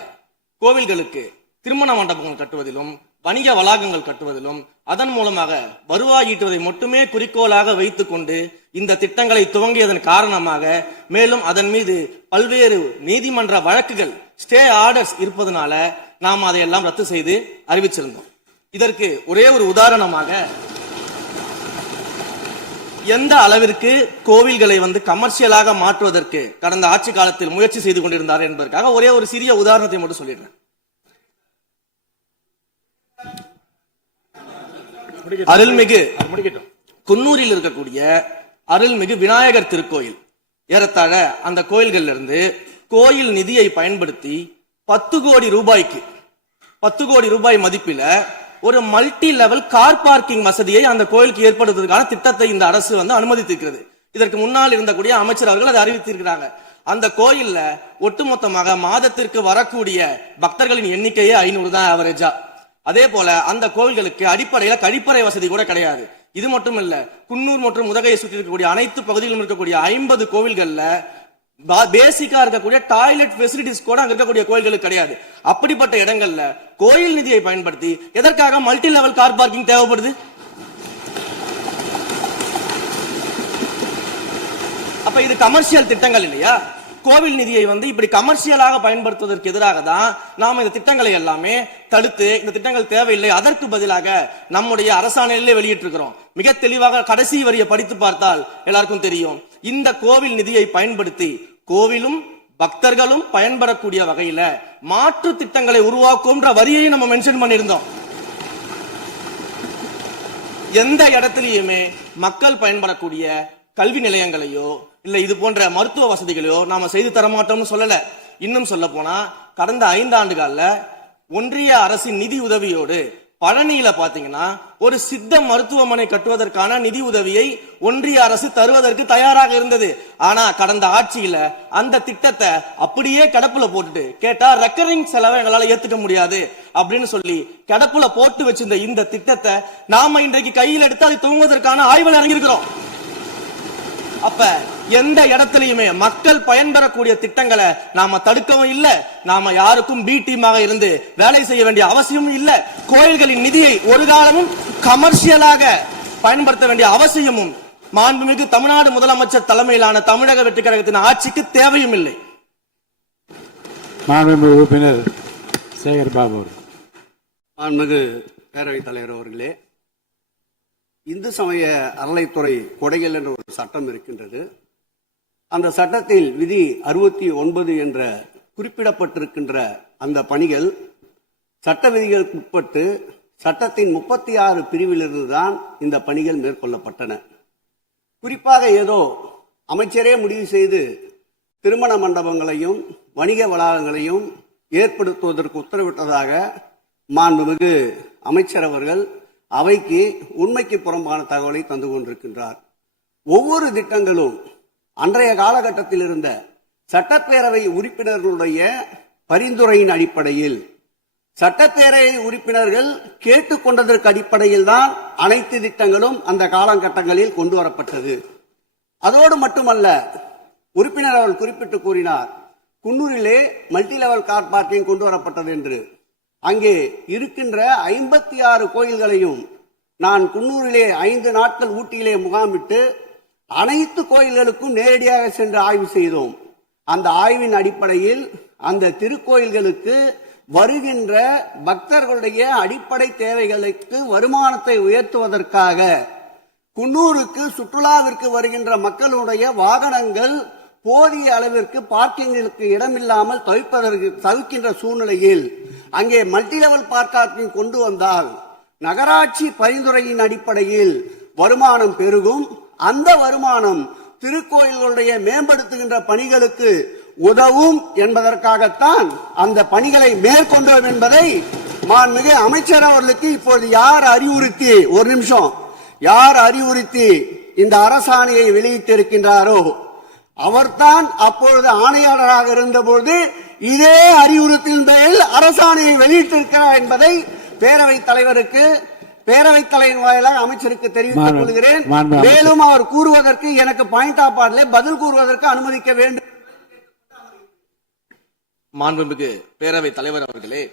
கோவில்களுக்கு திருமண மண்டபங்கள் கட்டுவதிலும் வணிக வளாகங்கள் கட்டுவதிலும் அதன் மூலமாக வருவாய் ஈட்டுவதை மட்டுமே குறிக்கோளாக வைத்துக் கொண்டு இந்த திட்டங்களை துவங்கியதன் காரணமாக மேலும் அதன் மீது பல்வேறு நீதிமன்ற வழக்குகள், ஸ்டே ஆர்டர்ஸ் இருப்பதனால நாம் அதையெல்லாம் ரத்து செய்து அறிவிச்சிருந்தோம். இதற்கு ஒரே ஒரு உதாரணமாக, எந்த அளவிற்கு கோவில்களை கமர்ஷியலாக மாற்றுவதற்கு கடந்த ஆட்சி காலத்தில் முயற்சி செய்து கொண்டிருந்தார் என்பதற்காக ஒரே ஒரு சிறிய உதாரணத்தை மட்டும் சொல்லிடுறேன். அருள்மிகு குன்னூரில் இருக்கக்கூடிய அருள்மிகு விநாயகர் திருக்கோயில், ஏறத்தாழ அந்த கோயில்கள் இருந்து கோயில் நிதியை பயன்படுத்தி 10 கோடி ரூபாய் மதிப்பில ஒரு மல்டி லெவல் கார் பார்க்கிங் வசதியை அந்த கோயிலுக்கு ஏற்படுத்துவதற்கான திட்டத்தை இந்த அரசு அனுமதித்திருக்கிறது. இதற்கு முன்னால் இருந்தக்கூடிய அமைச்சர் அவர்கள் அதை அறிவித்திருக்கிறாங்க. அந்த கோயில்ல ஒட்டுமொத்தமாக மாதத்திற்கு வரக்கூடிய பக்தர்களின் எண்ணிக்கையே 500 தான் ஆவரேஜா. அதே போல அந்த கோவில்களுக்கு அடிப்படையில கழிப்பறை வசதி கூட கிடையாது. இது மட்டும் இல்ல, குன்னூர் மற்றும் உதகையை சுற்றி இருக்கக்கூடிய அனைத்து பகுதிகளிலும் இருக்கக்கூடிய 50 கோவில்கள்ல பேசிக்கா இருக்கக்கூடிய டாய்லெட் ஃபெசிலிட்டிஸ் கூட அங்க இருக்கக்கூடிய கோயில்களுக்கு கிடையாது. அப்படிப்பட்ட இடங்கள்ல கோயில் நிதியை பயன்படுத்தி எதற்காக மல்டி லெவல் கார் பார்க்கிங் தேவைப்படுது? அப்ப இது கமர்ஷியல் திட்டங்கள் இல்லையா? கோவில் நிதியை இப்படி கமர்ஷியலாக பயன்படுத்துவதற்கு எதிராக தான் நாம இந்த திட்டங்களை எல்லாமே தடுத்து, இந்த திட்டங்கள் தேவையில்லை, அதற்கு பதிலாக நம்முடைய அரசாணையிலே வெளியிட்டிருக்கிறோம். மிக தெளிவாக கடைசி வரியை படித்து பார்த்தால் எல்லாருக்கும் தெரியும். இந்த கோவில் நிதியை பயன்படுத்தி கோவிலும் பக்தர்களும் பயன்படக்கூடிய வகையில மாற்று திட்டங்களை உருவாக்கும்ன்ற வரியை நம்ம மென்ஷன் பண்ணியிருந்தோம். எந்த இடத்திலையுமே மக்கள் பயன்படக்கூடிய கல்வி நிலையங்களையோ இல்ல இது போன்ற மருத்துவ வசதிகளையோ நாம செய்து தர மாட்டோம்னு சொல்லல. இன்னும் சொல்ல போனா கடந்த 5 ஆண்டுகள்ல ஒன்றிய அரசின் நிதி உதவியோடு பழனியில பாத்தீங்கன்னா ஒரு சித்த மருத்துவமனை கட்டுவதற்கான நிதி உதவியை ஒன்றிய அரசு தருவதற்கு தயாராக இருந்தது. ஆனா கடந்த ஆட்சியில அந்த திட்டத்தை அப்படியே கிடப்புல போட்டுட்டு கேட்டா ரெக்கரிங் செலவை எங்களால ஏத்துக்க முடியாது அப்படின்னு சொல்லி கிடப்புல போட்டு வச்சிருந்த இந்த திட்டத்தை நாம இன்றைக்கு கையில் எடுத்து அதை துவங்குவதற்கான ஆய்வில் இறங்கியிருக்கிறோம். அப்ப எந்த இடத்திலையுமே மக்கள் பயன்பெறக்கூடிய திட்டங்களை நாம தடுக்கவும் இல்ல, நாம யாருக்கும் பி டீமாக இருந்து வேலை செய்ய வேண்டிய அவசியமும் இல்ல. கோயில்களின் நிதியை ஒரு காலமும் கமர்ஷியலாக பயன்படுத்த வேண்டிய அவசியமும் மாண்புமிகு தமிழ்நாடு முதலமைச்சர் தலைமையிலான தமிழக வெற்றி கழகத்தின் ஆட்சிக்கு தேவையும் இல்லை. மாண்புமிகு உறுப்பினர் சேகர் பாபு. மாண்புமிகு பேரவைத் தலைவர் அவர்களே, இந்து சமய அறநிலைத்துறை கொடைகள் என்ற ஒரு சட்டம் இருக்கின்றது. அந்த சட்டத்தில் விதி 69 என்ற குறிப்பிடப்பட்டிருக்கின்ற அந்த பணிகள் சட்ட விதிகளுக்கு உட்பட்டு சட்டத்தின் 36 பிரிவிலிருந்து தான் இந்த பணிகள் மேற்கொள்ளப்பட்டன. குறிப்பாக ஏதோ அமைச்சரே முடிவு செய்து திருமண மண்டபங்களையும் வணிக வளாகங்களையும் ஏற்படுத்துவதற்கு உத்தரவிட்டதாக மாண்புமிகு அமைச்சர் அவர்கள் அவைக்கு உண்மைக்கு புறம்பான தகவலை தந்து கொண்டிருக்கின்றார். ஒவ்வொரு திட்டங்களும் அன்றைய காலகட்டத்தில் இருந்த சட்டப்பேரவை உறுப்பினர்களுடைய பரிந்துரையின் அடிப்படையில், சட்டப்பேரவை உறுப்பினர்கள் கேட்டுக்கொண்டதற்கு அடிப்படையில் தான் அனைத்து திட்டங்களும் அந்த காலகட்டங்களில் கொண்டு வரப்பட்டது. அதோடு மட்டுமல்ல, உறுப்பினர் அவர்கள் குறிப்பிட்டு கூறினார், குன்னூரிலே மல்டி லெவல் கார் பார்க்கிங் கொண்டு வரப்பட்டது என்று. அங்கே இருக்கின்ற 56 கோயில்களையும் நான் குன்னூரிலே 5 நாட்கள் ஊட்டியிலே முகாமிட்டு அனைத்து கோயில்களுக்கும் நேரடியாக சென்று ஆய்வு செய்தோம். அந்த ஆய்வின் அடிப்படையில் அந்த திருக்கோயில்களுக்கு வருகின்ற பக்தர்களுடைய அடிப்படை தேவைகளுக்கு வருமானத்தை உயர்த்துவதற்காக குன்னூருக்கு சுற்றுலாவிற்கு வருகின்ற மக்களுடைய வாகனங்கள் போதிய அளவிற்கு பார்க்கிங்களுக்கு இடமில்லாமல் தவிர்க்கின்ற சூழ்நிலையில் அங்கே மல்டி லெவல் பார்க்கிங் கொண்டு வந்தால் நகராட்சி பரிந்துரையின் அடிப்படையில் வருமானம் பெருகும். அந்த வருமானம் திருக்கோயில்களுடைய மேம்படுத்துகின்ற பணிகளுக்கு உதவும் என்பதற்காகத்தான் அந்த பணிகளை மேற்கொண்டோம் என்பதை மாண்புமிகு அமைச்சர் அவர்களுக்கு இப்போது யார் அறிவுறுத்தி, ஒரு நிமிஷம், யார் அறிவுறுத்தி இந்த அரசாணையை வெளியிட்டிருக்கின்றாரோ அவர்தான் அப்பொழுது ஆணையாளராக இருந்தபோது இதே அறிவுறுத்தின் பேரில் அரசாணையை வெளியிட்டிருக்கிறார் என்பதை பேரவைத் தலைவருக்கு, பேரவைத் தலைவர் வாயிலாக அமைச்சருக்கு தெரிவித்துக் கொள்கிறேன். மேலும் அவர் கூறுவதற்கு எனக்கு பாயிண்ட் ஆஃப் ஆர்டர்ல பதில் கூறுவதற்கு அனுமதிக்க வேண்டும். மாண்புமிகு பேரவைத் தலைவர் அவர்களே,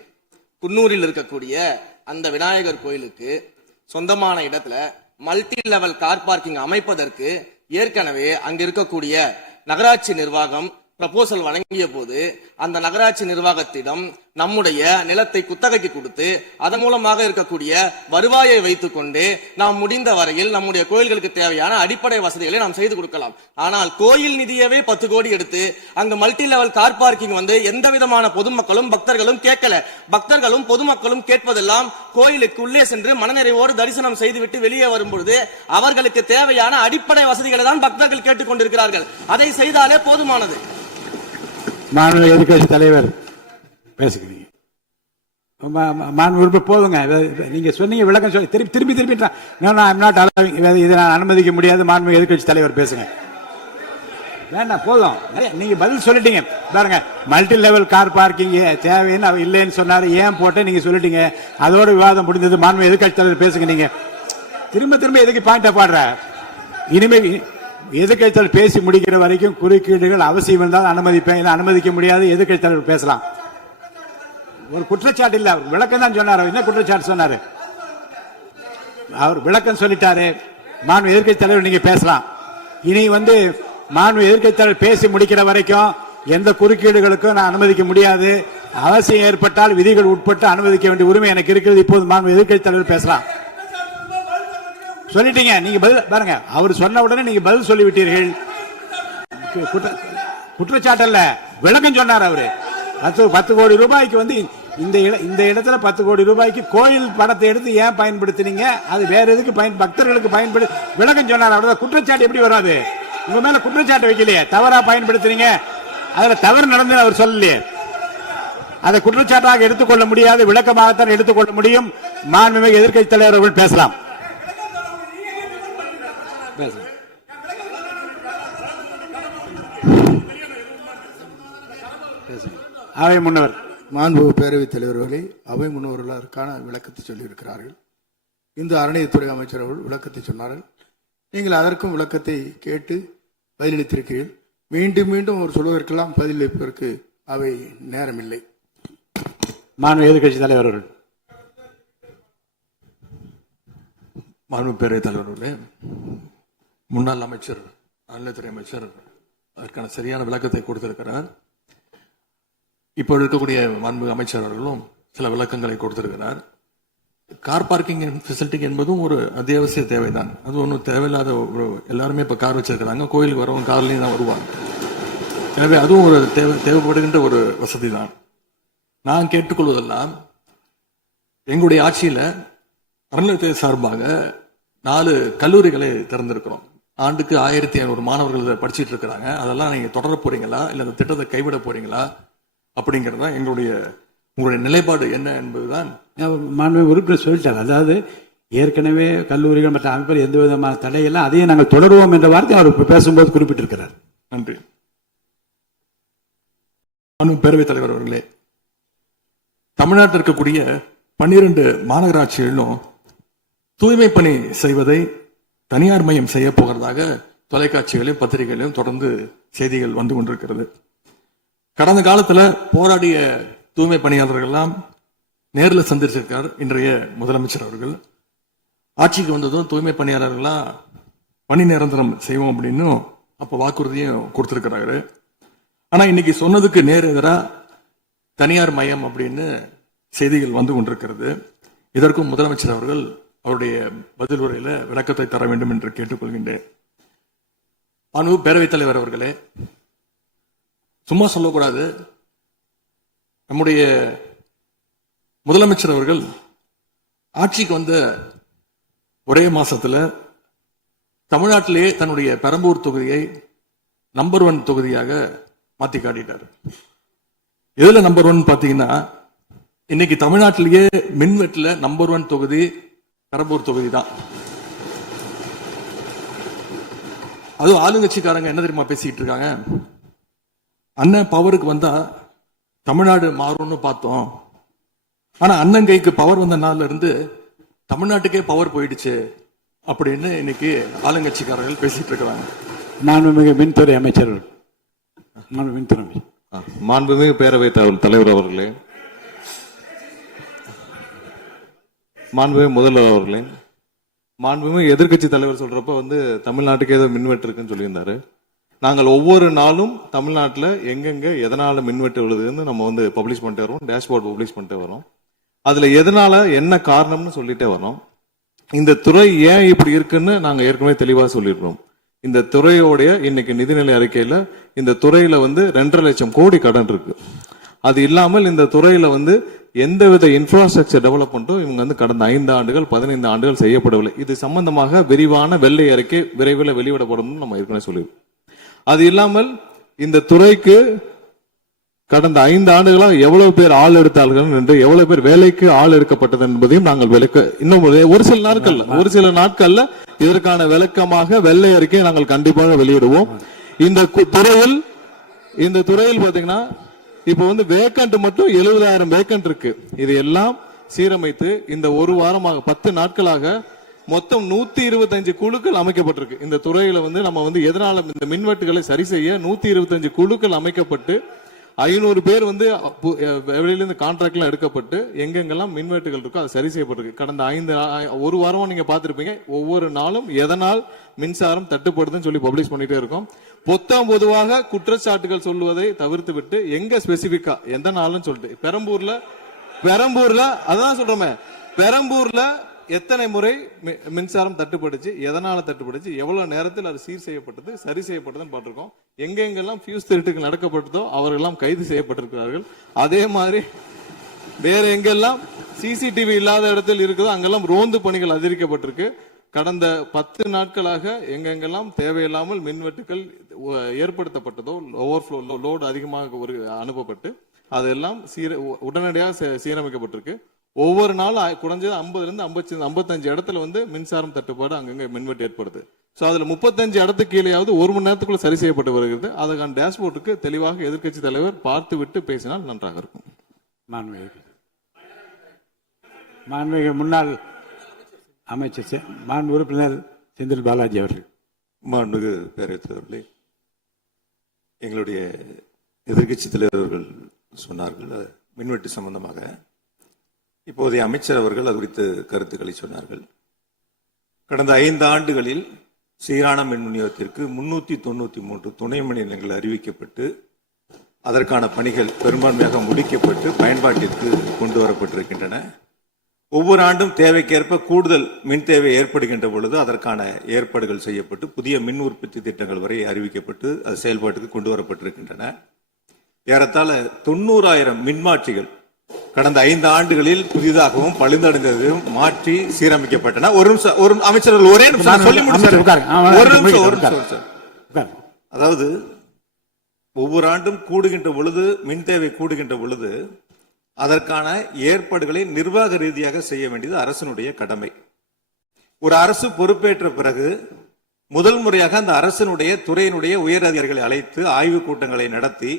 குன்னூரில் இருக்கக்கூடிய அந்த விநாயகர் கோயிலுக்கு சொந்தமான இடத்துல மல்டி லெவல் கார் பார்க்கிங் அமைப்பதற்கு ஏற்கனவே அங்க இருக்கக்கூடிய நகராட்சி நிர்வாகம் ப்ரப்போசல் வழங்கிய போது அந்த நகராட்சி நிர்வாகத்திடம் நம்முடைய நிலத்தை குத்தகைக்கு கொடுத்து அதன் மூலமாக இருக்கக்கூடிய வருவாயை வைத்துக் கொண்டு நாம் முடிந்த வரையில் நம்முடைய கோயில்களுக்கு தேவையான அடிப்படை வசதிகளை நாம் செய்து கொடுக்கலாம். ஆனால் கோயில் நிதியவே 10 கோடி எடுத்து அங்கு மல்டி லெவல் கார் பார்க்கிங் எந்த விதமான பொதுமக்களும் பக்தர்களும் கேட்கல. பக்தர்களும் பொதுமக்களும் கேட்பதெல்லாம் கோயிலுக்கு உள்ளே சென்று மனநிறைவோடு தரிசனம் செய்துவிட்டு வெளியே வரும்பொழுது அவர்களுக்கு தேவையான அடிப்படை வசதிகளை தான் பக்தர்கள் கேட்டுக் கொண்டிருக்கிறார்கள். அதை செய்தாலே போதுமானது. மாநில எதிர்கட்சி தலைவர் பேசுகிறீங்க. மாண்பு போதுங்க. நீங்க சொன்னீங்க விளக்கம் சொல்லி திருப்பி இதை நான் அனுமதிக்க முடியாது. மாண்பு எதிர்க்கட்சி தலைவர் பேசுங்க. வேண்டாம், போதும். நீங்க பதில் சொல்லிட்டீங்க பாருங்க. மல்டி லெவல் கார் பார்க்கிங் தேவைன்னு அவர் இல்லைன்னு சொன்னாரு, ஏன் போட்டு நீங்க சொல்லிட்டீங்க. அதோட விவாதம் முடிந்தது. மாண்பு எதிர்க்கட்சி தலைவர் பேசுங்க. நீங்க திரும்ப எதுக்கு பாயிண்ட் பாடுற? இனிமே எதிர்க்கட்சி தலைவர் பேசி முடிக்கிற வரைக்கும் குறுக்கீடுகள் அவசியம் இருந்தால் அனுமதிப்பேன், அனுமதிக்க முடியாது. எதிர்க்கட்சி தலைவர் பேசலாம். ஒரு குற்றச்சாட்டு இல்ல, அவர் விளக்கம் தான் சொன்னார். என்ன குற்றச்சாட்டு சொன்னாரு? அவர் விளக்கம் சொல்லிட்டாரு. மாண்பு எதிர்க்கட்சி தலைவர் நீங்க பேசலாம். இனி மாண்பு எதிர்க்கட்சி தலைவர் பேசி முடிக்கிற வரைக்கும் எந்த குறுக்கீடுகளுக்கும் நான் அனுமதிக்க முடியாது. அவசியம் ஏற்பட்டால் விதிகள் உட்பட்டு அனுமதிக்க வேண்டிய உரிமை எனக்கு இருக்கிறது. இப்போது மாண்பு எதிர்க்கட்சி தலைவர் பேசலாம். சொல்லிட்டீங்க. நீங்க பதில் பாருங்க. அவர் சொன்ன உடனே நீங்க பதில் சொல்லிவிட்டீர்கள். குற்றச்சாட்டு அல்ல, விளக்கம் சொன்னார் அவரு. 10 கோடி ரூபாய்க்கு இந்த இடத்துல 10 கோடி ரூபாய்க்கு கோயில் பணத்தை எடுத்து ஏன் பயன்படுத்தினீங்க? அது வேற எதுக்கு பக்தர்களுக்கு பயன்படுத்தி விளக்கம் சொன்னார். அவ்வளவுதான். குற்றச்சாட்டு எப்படி வராது? உங்க மேல குற்றச்சாட்டு வைக்கலையே, தவறா பயன்படுத்துறீங்க. அதுல தவறு நடந்து அவர் சொல்லலையே. அதை குற்றச்சாட்டாக எடுத்துக்கொள்ள முடியாது, விளக்கமாகத்தான் எடுத்துக்கொள்ள முடியும். மாண்புமிகு எதிர்க்கட்சி தலைவர் அவர்கள் பேசலாம். அவை முன்னவர். மாண்பு பேரவைத் தலைவர்களே, அவை முன்னவர்கள் அதற்கான விளக்கத்தை சொல்லியிருக்கிறார்கள். இந்த அறநிலையத்துறை அமைச்சர் அவர்கள் விளக்கத்தை சொன்னார்கள். நீங்கள் அதற்கும் விளக்கத்தை கேட்டு பதிலளித்திருக்கிறீர்கள். மீண்டும் ஒரு சொல்வதற்கெல்லாம் பதிலளிப்பதற்கு அவை நேரமில்லை. மாண்பு எதிர்க்கட்சி தலைவர் அவர்கள். மாண்பு பேரவைத் தலைவர்களே, முன்னாள் அமைச்சர், அறநிலையத்துறை அமைச்சர் அதற்கான சரியான விளக்கத்தை கொடுத்திருக்கிறார். இப்போ இருக்கக்கூடிய மாண்பு அமைச்சர் அவர்களும் சில விளக்கங்களை கொடுத்திருக்கிறார். கார் பார்க்கிங் ஃபெசிலிட்டி என்பதும் ஒரு அத்தியாவசிய தேவைதான். அது ஒன்றும் தேவையில்லாத ஒரு, எல்லாருமே இப்போ கார் வச்சிருக்கிறாங்க. கோயிலுக்கு வரவங்க கார்லையும் தான் வருவாங்க. எனவே அதுவும் ஒரு தேவைப்படுகின்ற ஒரு வசதி தான். நான் கேட்டுக்கொள்வதெல்லாம், எங்களுடைய ஆட்சியில் அறநிலையத்துறை சார்பாக 4 கல்லூரிகளை திறந்திருக்கிறோம். ஆண்டுக்கு 1500 மாணவர்கள் படிச்சுட்டு இருக்கிறாங்க. அதெல்லாம் நீங்க தொடர போறீங்களா, இல்லை அந்த திட்டத்தை கைவிட போறீங்களா அப்படிங்கிறது தான் உங்களுடைய நிலைப்பாடு என்ன என்பதுதான். மாண்பு உறுப்பினர் சொல்லிட்டாங்க. அதாவது ஏற்கனவே கல்லூரிகள் மற்ற அமைப்பில் எந்த விதமான தடையெல்லாம் அதையும் நாங்கள் தொடருவோம் என்ற வார்த்தை அவர் பேசும்போது குறிப்பிட்டிருக்கிறார். நன்றி. பேரவைத் தலைவர் அவர்களே, தமிழ்நாட்டில் இருக்கக்கூடிய 12 மாநகராட்சிகளிலும் தூய்மை பணி செய்வதை தனியார் மயம் செய்ய போகிறதாக தொலைக்காட்சிகளையும் பத்திரிகைகளையும் தொடர்ந்து செய்திகள் வந்து கொண்டிருக்கிறது. கடந்த காலத்துல போராடிய தூய்மை பணியாளர்கள் எல்லாம் நேரில் சந்திச்சிருக்கார் இன்றைய முதலமைச்சர் அவர்கள். ஆட்சிக்கு வந்ததும் தூய்மை பணியாளர்கள்லாம் பணி நிரந்தரம் செய்வோம் அப்படின்னு அப்ப வாக்குறுதியும் கொடுத்திருக்கிறாரு. ஆனா இன்னைக்கு சொன்னதுக்கு நேர் எதிரா தனியார் மயம் அப்படின்னு செய்திகள் வந்து கொண்டிருக்கிறது. இதற்கும் முதலமைச்சர் அவர்கள் அவருடைய பதில் உரையில விளக்கத்தை தர வேண்டும் என்று கேட்டுக்கொள்கின்றேன். பேரவைத் தலைவர் அவர்களே, சும்மா சொல்லக்கூடாது. நம்முடைய முதலமைச்சர் அவர்கள் ஆட்சிக்கு வந்த ஒரே மாசத்துல தமிழ்நாட்டிலேயே தன்னுடைய பெரம்பூர் தொகுதியை நம்பர் 1 தொகுதியாக மாத்தி காட்டிட்டார். எதுல நம்பர் 1 பாத்தீங்கன்னா, இன்னைக்கு தமிழ்நாட்டிலேயே மின்வெட்டுல நம்பர் 1 தொகுதி பெரம்பூர் தொகுதி தான். அதுவும் ஆளுங்கட்சிக்காரங்க என்ன தெரியுமா பேசிக்கிட்டு இருக்காங்க? அண்ணன் பவருக்கு வந்தா தமிழ்நாடு மாறும்னு பார்த்தோம். ஆனா அண்ணன் கைக்கு பவர் வந்த நாள்ல இருந்து தமிழ்நாட்டுக்கே பவர் போயிடுச்சு அப்படின்னு இன்னைக்கு ஆளுங்கட்சிக்காரர்கள் பேசிட்டு இருக்கிறாங்க. மாண்புமிகு மின்துறை அமைச்சர், மாண்புமிகு பேரவைத் தலைவர் அவர்களே, மாண்புமிகு முதல்வர் அவர்களே, மாண்புமிகு எதிர்க்கட்சி தலைவர் சொல்றப்ப தமிழ்நாட்டுக்கு ஏதோ மின்வெட்டு இருக்குன்னு சொல்லியிருந்தாரு. நாங்கள் ஒவ்வொரு நாளும் தமிழ்நாட்டில் எங்கெங்க எதனால மின்வெட்டு விழுதுன்னு நம்ம பப்ளிஷ் பண்ணிட்டு வரோம், டேஷ்போர்ட் பப்ளிஷ் பண்ணிட்டு வரோம். அதுல எதனால என்ன காரணம்னு சொல்லிட்டே வரோம். இந்த துறை ஏன் இப்படி இருக்குன்னு நாங்க ஏற்கனவே தெளிவா சொல்லிடுறோம். இந்த துறையோடைய இன்னைக்கு நிதிநிலை அறிக்கையில இந்த துறையில 2.5 லட்சம் கோடி கடன் இருக்கு. அது இல்லாமல் இந்த துறையில எந்தவித இன்ஃப்ராஸ்ட்ரக்சர் டெவலப்மெண்ட்டும் இவங்க கடந்த 5 ஆண்டுகள் 15 ஆண்டுகள் செய்யப்படவில்லை. இது சம்பந்தமாக விரிவான வெள்ளை அறிக்கை விரைவில் வெளியிடப்படும் நம்ம ஏற்கனவே சொல்லிடுவோம். அது இல்லாமல் இந்த துறைக்கு கடந்த 5 ஆண்டுகளாக எவ்வளவு பேர் ஆள் எடுத்தார்கள் என்று, எவ்வளவு பேர் வேலைக்கு ஆள் எடுக்கப்பட்டது என்பதையும் நாங்கள் இன்னும் ஒரு சில நாட்கள்ல இதற்கான விளக்கமாக வெள்ளை அறிக்கையை நாங்கள் கண்டிப்பாக வெளியிடுவோம். இந்த துறையில் பாத்தீங்கன்னா இப்ப வந்து வேக்கண்ட் மட்டும் 70,000 வேக்கண்ட் இருக்கு. இது எல்லாம் சீரமைத்து இந்த ஒரு வாரமாக 10 நாட்களாக மொத்தம் 125 குழுக்கள் அமைக்கப்பட்டிருக்கு. இந்த துறையில வந்து நம்ம வந்து எதனால இந்த மின்வெட்டுகளை சரி செய்ய 125 குழுக்கள் அமைக்கப்பட்டு 500 பேர் வந்து வெளியிலிருந்து கான்ட்ராக்ட்லாம் எடுக்கப்பட்டு எங்கெங்கெல்லாம் மின்வெட்டுகள் இருக்கோ அது சரி செய்யப்பட்டிருக்கு. கடந்த ஒரு வாரமா நீங்க பார்த்திருப்பீங்க, ஒவ்வொரு நாளும் எதனால் மின்சாரம் தட்டுப்படுதுன்னு சொல்லி பப்ளிஷ் பண்ணிட்டே இருக்கோம். பொதுவாக குற்றச்சாட்டுகள் சொல்லுவதை தவிர்த்து விட்டு எங்க ஸ்பெசிபிக்கா எந்த நாள்னு சொல்லிட்டு பெரம்பூர்ல அதான் சொல்றோமே, பெரம்பூர்ல எத்தனை முறை மின்சாரம் தட்டுப்படுச்சு, எதனால தட்டுப்படுச்சு, எவ்வளவு நேரத்தில் அது சீர் செய்யப்பட்டது, சரி செய்யப்பட்டதுன்னு பார்த்திருக்கோம். எங்கெங்கெல்லாம் ஃபியூஸ் திருட்டுகள் நடக்கப்பட்டதோ அவர்களெல்லாம் கைது செய்யப்பட்டிருக்கிறார்கள். அதே மாதிரி வேற எங்கெல்லாம் சிசிடிவி இல்லாத இடத்தில் இருக்குதோ அங்கெல்லாம் ரோந்து பணிகள் அதிகரிக்கப்பட்டிருக்கு. கடந்த 10 நாட்களாக எங்கெங்கெல்லாம் தேவையில்லாமல் மின்வெட்டுகள் ஏற்படுத்தப்பட்டதோ, ஓவர்ஃப்ளோ லோடு அதிகமாக அனுப்பப்பட்டு அதெல்லாம் உடனடியாக சீரமைக்கப்பட்டிருக்கு. ஒவ்வொரு நாளும் குறைஞ்சது 50-55 இடத்துல வந்து மின்சாரம் தட்டுப்பாடு அங்கங்க மின்வெட்டு ஏற்படுது. சோ அதுல 35 இடத்துக்கு கீழேயாவது 1 மணி நேரத்துக்குள்ள சரி செய்யப்பட்டு வருகிறது. அதுக்கான டேஷ்போர்டுக்கு தெளிவாக எதிர்க்கட்சி தலைவர் பார்த்து விட்டு பேசினால் நன்றாக இருக்கும். மாண்புமிகு முன்னாள் அமைச்சர் மாண்பு உறுப்பினர் செந்தில் பாலாஜி அவர்கள். மாண்புமிகு பேரவைத் தலைவர்களே, எங்களுடைய எதிர்க்கட்சி தலைவர்கள் சொன்னார்கள் மின்வெட்டு சம்பந்தமாக. இப்போதைய அமைச்சர் அவர்கள் அது குறித்து கருத்துக்களை சொன்னார்கள். கடந்த 5 ஆண்டுகளில் சீரான மின் விநியோகத்திற்கு 393 துணை மின் நிலையங்கள் அறிவிக்கப்பட்டு அதற்கான பணிகள் பெரும்பான்மையாக முடிக்கப்பட்டு பயன்பாட்டிற்கு கொண்டு வரப்பட்டிருக்கின்றன. ஒவ்வொரு ஆண்டும் தேவைக்கேற்ப கூடுதல் மின் தேவை ஏற்படுகின்ற பொழுது அதற்கான ஏற்பாடுகள் செய்யப்பட்டு புதிய மின் உற்பத்தி திட்டங்கள் வரை அறிவிக்கப்பட்டு அது செயல்பாட்டுக்கு கொண்டு வரப்பட்டிருக்கின்றன. ஏறத்தாழ 90,000 மின்மாற்றிகள் கடந்த 5 ஆண்டுகளில் புதிதாகவும் பழுந்தடைந்ததையும் மாற்றி சீரமைக்கப்பட்டன. ஒரு அமைச்சர்கள் ஒரே நிமிஷம் சொல்லி முடிச்சார். அதாவது ஒவ்வொரு ஆண்டும் கூடுகின்ற பொழுது மின் தேவை கூடுகின்ற பொழுது அதற்கான ஏற்பாடுகளை நிர்வாக ரீதியாக செய்ய வேண்டியது அரசினுடைய கடமை. ஒரு அரசு பொறுப்பேற்ற பிறகு முதல் முறையாக அந்த அரசினுடைய துறையினுடைய உயர் அதிகாரிகளை அழைத்து ஆய்வு கூட்டங்களை நடத்தி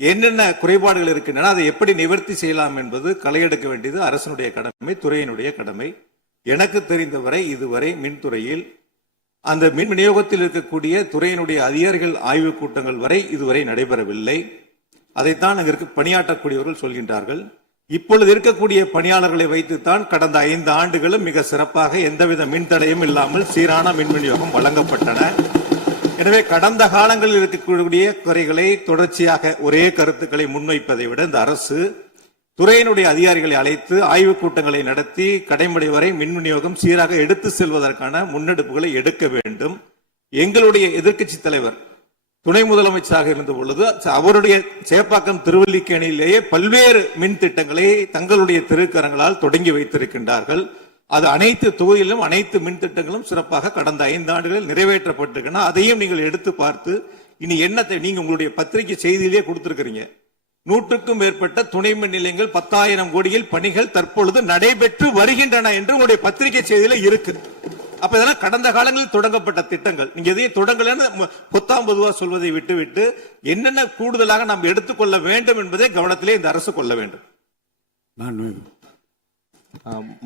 என்னென்ன குறைபாடுகள் இருக்கின்றன அதை எப்படி நிவர்த்தி செய்யலாம் என்பது களையெடுக்க வேண்டியது அரசினுடைய கடமை, துறையினுடைய கடமை. எனக்கு தெரிந்தவரை இதுவரை மின்துறையில் அந்த மின் விநியோகத்தில் இருக்கக்கூடிய துறையினுடைய அதிகாரிகள் ஆய்வு கூட்டங்கள் வரை இதுவரை நடைபெறவில்லை. அதைத்தான் அங்கு பணியாற்றக்கூடியவர்கள் சொல்கின்றார்கள். இப்பொழுது இருக்கக்கூடிய பணியாளர்களை வைத்துத்தான் கடந்த 5 ஆண்டுகளும் மிக சிறப்பாக எந்தவித மின் தடையும் இல்லாமல் சீரான மின் விநியோகம் வழங்கப்பட்டன. எனவே கடந்த காலங்களில் இருக்கக்கூடிய குறைகளை தொடர்ச்சியாக ஒரே கருத்துக்களை முன்வைப்பதை விட இந்த அரசு துறையினுடைய அதிகாரிகளை அழைத்து ஆய்வுக் கூட்டங்களை நடத்தி கடைமுறை வரை மின் விநியோகம் சீராக எடுத்து செல்வதற்கான முன்னெடுப்புகளை எடுக்க வேண்டும். எங்களுடைய எதிர்க்கட்சி தலைவர் துணை முதலமைச்சராக இருந்த பொழுது அவருடைய சேப்பாக்கம் திருவல்லிக்கேணியிலேயே பல்வேறு மின் திட்டங்களை தங்களுடைய திருக்கரங்களால் தொடங்கி வைத்திருக்கின்றார்கள். அது அனைத்து தொகுதியிலும் அனைத்து மின் திட்டங்களும் சிறப்பாக கடந்த 5 ஆண்டுகளில் நிறைவேற்றப்பட்டிருக்கின்றன. அதையும் நீங்கள் எடுத்து பார்த்து இனி என்னத்தை நீங்க உங்களுடைய பத்திரிகை செய்தியிலேயே கொடுத்திருக்கிறீங்க. 100க்கும் மேற்பட்ட துணை மின் நிலையங்கள் 10,000 கோடியில் பணிகள் தற்பொழுது நடைபெற்று வருகின்றன என்று உங்களுடைய பத்திரிகை செய்தியில இருக்கு. அப்ப இதெல்லாம் கடந்த காலங்களில் தொடங்கப்பட்ட திட்டங்கள். நீங்க எதையும் தொடங்கலன்னு பொத்தாம் பொதுவா சொல்வதை விட்டுவிட்டு என்னென்ன கூடுதலாக நாம் எடுத்துக்கொள்ள வேண்டும் என்பதை கவனத்திலே இந்த அரசு கொள்ள வேண்டும்.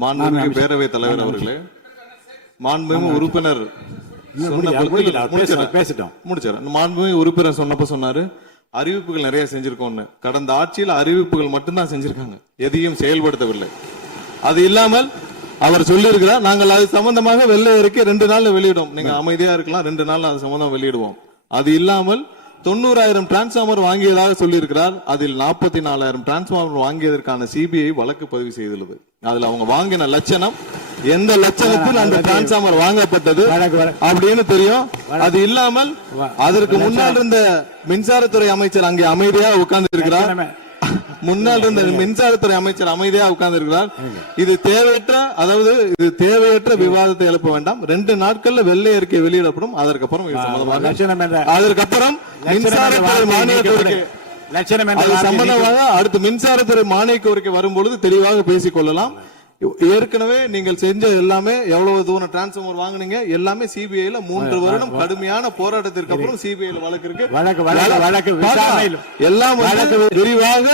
மாண்புமிகு பேரவைத் தலைவர் அவர்களே, மாண்புமிகு உறுப்பினர் மாண்புமிகு உறுப்பினர் சொன்னப்ப சொன்னாரு அறிவிப்புகள் நிறைய செஞ்சிருக்கோம்னு. கடந்த ஆட்சியில் அறிவிப்புகள் மட்டும்தான் செஞ்சிருக்காங்க, எதையும் செயல்படுத்தவில்லை. அது இல்லாமல் அவர் சொல்லி இருக்கிறார், நாங்கள் அது சம்பந்தமாக வெள்ளை அறிக்கை 2 நாள்ல வெளியிடுவோம், நீங்க அமைதியா இருக்கலாம், 2 நாள் அது சம்பந்தம் வெளியிடுவோம். அது இல்லாமல் 90,000 டிரான்ஸ்பார்மர் வாங்கியதாக சொல்லியிருக்கிறார். அதில் 44,000 டிரான்ஸ்பார்மர் வாங்கியதற்கான சிபிஐ வழக்கு பதிவு செய்துள்ளது. அதுல அவங்க வாங்கின லட்சணம், எந்த லட்சணத்தில் அந்த டிரான்ஸ்பார்மர் வாங்கப்பட்டது அப்படின்னு தெரியும். அது இல்லாமல் அதற்கு முன்னால் இருந்த மின்சாரத்துறை அமைச்சர் அங்கே அமைதியாக உட்கார்ந்து இருக்கிறார். முன்னால் இருந்த மின்சாரத்துறை அமைச்சர் அமைதியாக உட்கார்ந்து இருக்கிறார். இது தேவையற்ற விவாதத்தை எழுப்ப வேண்டாம். 2 நாட்கள்ல வெள்ளை அறிக்கை வெளியிடப்படும். அதற்கப்புறம் மின்சாரத்துறை மானியத்திற்கு லட்சணம் என்ற அது வார்த்தையை சம்பந்தமாக அடுத்து மின்சாரத்துறை மானிய கோரிக்கை வரும்பொழுது தெளிவாக பேசிக் கொள்ளலாம். ஏற்கனவே நீங்கள் செஞ்ச எல்லாமே எவ்வளவு தூரம் டிரான்ஸ்ஃபார்மர் வாங்குனீங்க எல்லாமே சிபிஐல 3 வருடம் கடுமையான போராட்டத்திற்கு அப்புறம் சிபிஐல வழக்கு இருக்கு. வழக்கு விசாரணையில் எல்லாம் விரிவாக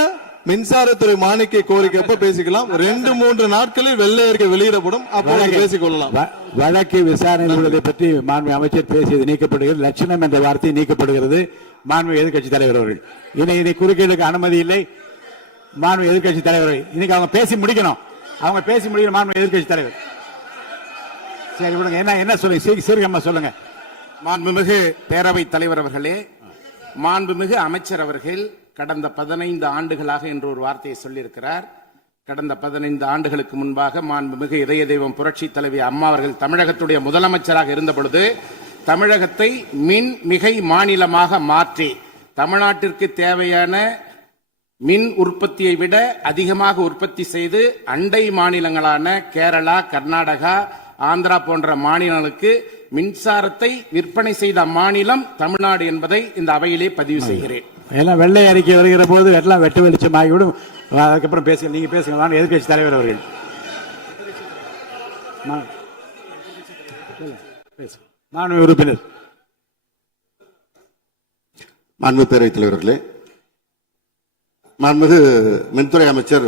மின்சாரத்துறை மானிய கோரிக்கை அப்ப பேசிக்கலாம். 2-3 நாட்களில் வெள்ளை அறிக்கை வெளியிடப்படும், அப்போது பேசிக் கொள்ளலாம். வழக்கு விசாரணை உள்ளதை பற்றி மாண்பு அமைச்சர் பேசியது நீக்கப்படுகிறது. லட்சணம் என்ற வார்த்தை நீக்கப்படுகிறது. மாண்பு எதிர்க்கட்சி தலைவர் அவர்கள் இதை குறுக்கீடுக்கு அனுமதி இல்லை. மாண்பு எதிர்க்கட்சி தலைவர் இன்னைக்கு அவங்க பேசி முடிக்கணும். மாண்பு எதிர்க்கட்சி தலைவர் சரி விடுங்க. என்ன சொல்லுங்க, சீர்கமா சொல்லுங்க. மாண்புமிகு பேரவைத் தலைவர் அவர்களே, மாண்புமிகு அமைச்சர் அவர்கள் கடந்த 15 ஆண்டுகளாக என்று ஒரு வார்த்தையை சொல்லியிருக்கிறார். கடந்த 15 ஆண்டுகளுக்கு முன்பாக மாண்புமிகு இதய தெய்வம் புரட்சி தலைவி அம்மா அவர்கள் தமிழகத்துடைய முதலமைச்சராக இருந்த பொழுது தமிழகத்தை மின் மிகை மாநிலமாக மாற்றி தமிழ்நாட்டிற்கு தேவையான மின் உற்பத்தியை விட அதிகமாக உற்பத்தி செய்து அண்டை மாநிலங்களான கேரளா, கர்நாடகா, ஆந்திரா போன்ற மாநிலங்களுக்கு மின்சாரத்தை விற்பனை செய்த மாநிலம் தமிழ்நாடு என்பதை இந்த அவையிலே பதிவு செய்கிறேன். எல்லாம் வெள்ளை அறிக்கை வருகிற போது எல்லாம் வெட்டு வெளிச்சம் ஆகிவிடும். அதுக்கப்புறம் பேசுங்க, நீங்க பேசுங்க. எதிர்க்கட்சி தலைவர் அவர்கள் மாண்பு உறுப்பினர். மாண்பு பேரவைத் தலைவர்களே, மாண்புமிகு மின்துறை அமைச்சர்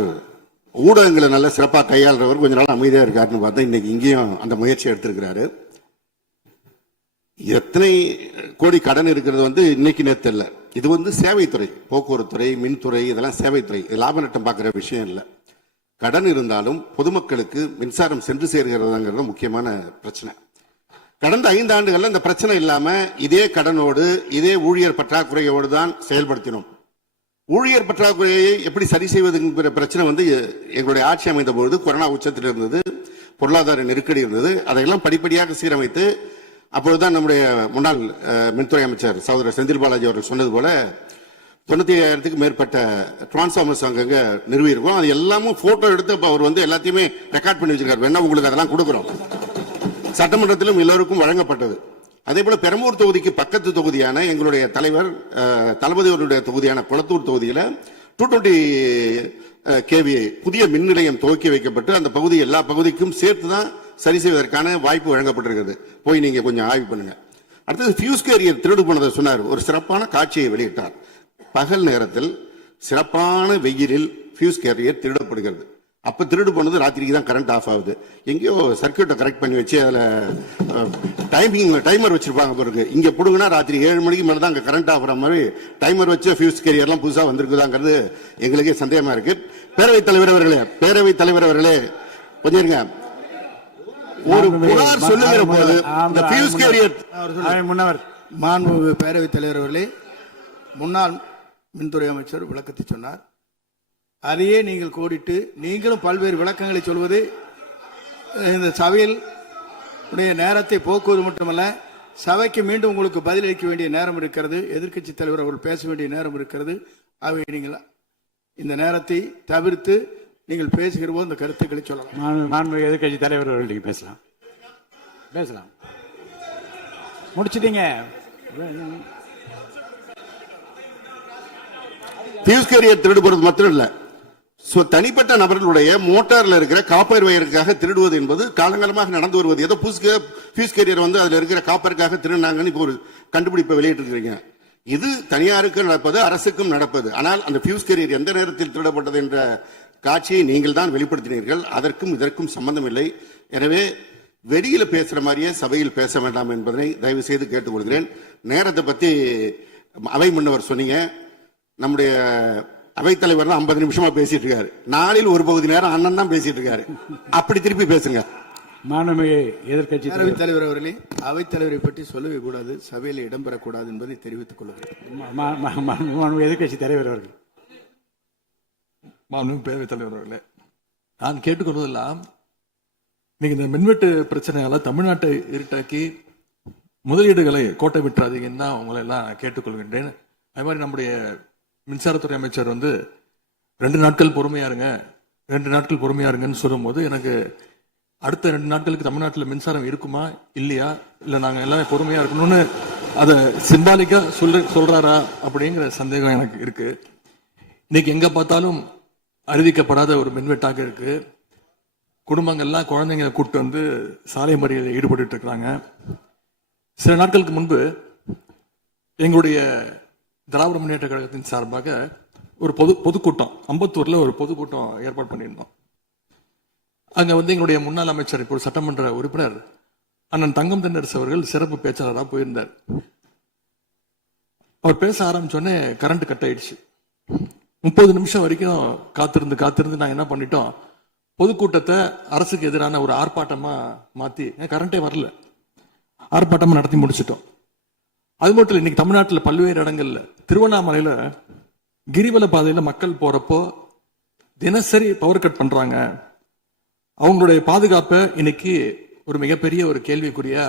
ஊடகங்களை நல்ல சிறப்பாக கையாளுறவர், கொஞ்ச நாள் அமைதியா இருக்காருன்னு பார்த்தா இன்னைக்கு இங்கேயும் அந்த முயற்சி எடுத்திருக்கிறாரு. எத்தனை கோடி கடன் இருக்கிறது இன்னைக்கு நேற்று இல்லை. இது சேவைத்துறை, போக்குவரத்துறை, மின்துறை, இதெல்லாம் சேவைத்துறை. லாப நட்டம் பார்க்குற விஷயம் இல்லை. கடன் இருந்தாலும் பொதுமக்களுக்கு மின்சாரம் சென்று சேர்கிறதாங்கிறது முக்கியமான பிரச்சனை. கடந்த 5 ஆண்டுகள்ல இந்த பிரச்சனை இல்லாம இதே கடனோடு இதே ஊழியர் பற்றாக்குறையோடு தான் செயல்படுத்தினோம். ஊழியர் பற்றாக்குறையை எப்படி சரி செய்வதுங்கிற பிரச்சனை எங்களுடைய ஆட்சி அமைந்த பொழுது கொரோனா உச்சத்தில் இருந்தது, பொருளாதார நெருக்கடி இருந்தது. அதையெல்லாம் படிப்படியாக சீரமைத்து அப்பொழுதுதான் நம்முடைய முன்னாள் மின்துறை அமைச்சர் சகோதரர் செந்தில் பாலாஜி அவர்கள் சொன்னது போல 95,000க்கு மேற்பட்ட டிரான்ஸ்ஃபார்மர்ஸ் அங்கங்க நிறுவி இருக்கோம். அது எல்லாமும் போட்டோ எடுத்து அவர் எல்லாத்தையுமே ரெக்கார்ட் பண்ணி வச்சிருக்காரு. வேணா உங்களுக்கு அதெல்லாம் கொடுக்குறோம். சட்டமன்றத்திலும் எல்லோருக்கும் வழங்கப்பட்டது. அதே போல பெரம்பூர் தொகுதிக்கு பக்கத்து தொகுதியான எங்களுடைய தலைவர் தளபதி அவருடைய தொகுதியான குளத்தூர் தொகுதியில 220 kV புதிய மின் நிலையம் துவக்கி வைக்கப்பட்டு அந்த பகுதி எல்லா பகுதிக்கும் சேர்த்து தான் சரி செய்வதற்கான வாய்ப்பு வழங்கப்பட்டிருக்கிறது. போய் நீங்க கொஞ்சம் ஆய்வு பண்ணுங்க. அடுத்தது ஃபியூஸ் கேரியர் திருடு போனதை சொன்னார். ஒரு சிறப்பான காட்சியை வெளியிட்டார். பகல் நேரத்தில் சிறப்பான வெயிலில் ஃபியூஸ் கேரியர் திருடப்படுகிறது. அப்ப திருடு போனது ராத்திரிக்கு தான் கரண்ட் ஆஃப் ஆகுது. எங்கேயோ சர்க்கியூட்டை கரெக்ட் பண்ணி வச்சு அதுல டைமர் வச்சிருப்பாங்க பிறகு. இங்க போடுங்கன்னா ராத்திரி 7 மணிக்கு மேல தான் அங்க கரண்ட் ஆஃப் ஆகிற மாதிரி டைமர் வச்சு ஃபியூஸ் கேரியர்லாம் புதுசா வந்திருக்குதாங்கிறது எங்களுக்கே சந்தேகமா இருக்கு. பேரவைத் தலைவர் அவர்களே கொஞ்சம் இருங்க. ஒரு புகார் சொல்லுகிற போது இந்த ஃபியூஸ் கேரியர் முன்னவர் மாண்பு பேரவைத் தலைவர் அவர்களே, முன்னாள் மின்துறை அமைச்சர் விளக்கத்தை சொன்னார். அதையே நீங்கள் கோடிட்டு நீங்களும் பல்வேறு விளக்கங்களை சொல்வது இந்த சபையில் உடைய நேரத்தை போக்குவது மட்டுமல்ல, சபைக்கு மீண்டும் உங்களுக்கு பதிலளிக்க வேண்டிய நேரம் இருக்கிறது. எதிர்க்கட்சி தலைவர் அவர்கள் பேச வேண்டிய நேரம் இருக்கிறது. ஆகவே நீங்கள் இந்த நேரத்தை தவிர்த்து நீங்கள் பேசுகிற போது இந்த கருத்துக்களை சொல்லலாம். எதிர்க்கட்சி தலைவர் அவர்கள் நீங்க பேசலாம். முடிச்சிட்டீங்க. ஃபியூஸ் கேரியர் திருடு போறது மாத்திரம் இல்ல, தனிப்பட்ட நபர்களுடைய மோட்டார்ல இருக்கிற காப்பர் வயருக்காக திருடுவது என்பது காலங்காலமாக நடந்து வருவது. ஏதோ ஃபியூஸ் கேரியர் அதுல இருக்கிற காப்பருக்காக திருடினாங்கன்னு இப்போ ஒரு கண்டுபிடிப்பை வெளியிட்டு இருக்கிறீங்க. இது தனியாருக்கு நடப்பது, அரசுக்கும் நடப்பது. ஆனால் அந்த ஃபியூஸ் கேரியர் எந்த நேரத்தில் திருடப்பட்டது என்ற காட்சியை நீங்கள் தான் வெளிப்படுத்தினீர்கள். அதற்கும் இதற்கும் சம்பந்தம் இல்லை. எனவே வெளியில பேசுற மாதிரியே சபையில் பேச வேண்டாம் என்பதை தயவு செய்து கேட்டுக்கொள்கிறேன். நேரத்தை பத்தி அவை முன்னவர் சொன்னீங்க. நம்முடைய அவைத்தலைவர் 50 நிமிஷமா பேசிட்டு இருக்காரு. நாளில் ஒரு பகுதி நேரம் அண்ணன் தான் பேசிட்டு இருக்காரு. அப்படி திருப்பி பேசுங்க. எதிர்க்கட்சி தலைவர் அவர்களே, அவைத்தலைவரை பற்றி சொல்லவே கூடாது, சபையில் இடம்பெறக்கூடாது என்பதை தெரிவித்துக் கொள்கிறேன். எதிர்க்கட்சி தலைவர் அவர்கள். பேரவைத் தலைவர் அவர்களே, நான் கேட்டுக்கொள்வதெல்லாம் நீங்க இந்த மின்வெட்டு பிரச்சனையால தமிழ்நாட்டை இருட்டாக்கி முதலீடுகளை கோட்டை விட்டுறாதீங்கன்னு தான் உங்களை எல்லாம் கேட்டுக்கொள்கின்றேன். அது மாதிரி நம்முடைய மின்சாரத்துறை அமைச்சர் 2 நாட்கள் பொறுமையா இருங்கன்னு சொல்லும் போது எனக்கு அடுத்த 2 நாட்களுக்கு தமிழ்நாட்டில் மின்சாரம் இருக்குமா இல்லையா, இல்ல நாங்க எல்லாமே பொறுமையா இருக்கணும்னு அதை சிம்பாலிக்கா சொல்றாரா அப்படிங்கிற சந்தேகம் எனக்கு இருக்கு. இன்னைக்கு எங்க பார்த்தாலும் அறிவிக்கப்படாத ஒரு மின்வெட்டாக இருக்கு. குடும்பங்கள்லாம் குழந்தைங்களை கூப்பிட்டு வந்து சாலை மறியலில் ஈடுபட்டு இருக்கிறாங்க. சில நாட்களுக்கு முன்பு எங்களுடைய திராவிட முன்னேற்ற கழகத்தின் சார்பாக ஒரு பொதுக்கூட்டம் அம்பத்தூர்ல ஒரு பொதுக்கூட்டம் ஏற்பாடு பண்ணியிருந்தோம். அங்க வந்து எங்களுடைய முன்னாள் அமைச்சர், இப்போ சட்டமன்ற உறுப்பினர் அண்ணன் தங்கம் தென்னரசு அவர்கள் சிறப்பு பேச்சாளராக போயிருந்தார். அவர் பேச ஆரம்பிச்சோடனே கரண்ட் கட் ஆயிடுச்சு. 30 நிமிஷம் வரைக்கும் காத்திருந்து நாங்க என்ன பண்ணிட்டோம், பொதுக்கூட்டத்தை அரசுக்கு எதிரான ஒரு ஆர்ப்பாட்டமா மாத்தி, கரண்டே வரல, ஆர்ப்பாட்டமா நடத்தி முடிச்சிட்டோம். அது மட்டும் இல்லை, இன்னைக்கு தமிழ்நாட்டில் பல்வேறு இடங்கள்ல, திருவண்ணாமலையில கிரிவல பாதையில மக்கள் போறப்போ தினசரி பவர் கட் பண்றாங்க. அவங்களுடைய பாதுகாப்பை இன்னைக்கு ஒரு மிகப்பெரிய ஒரு கேள்விக்குறியா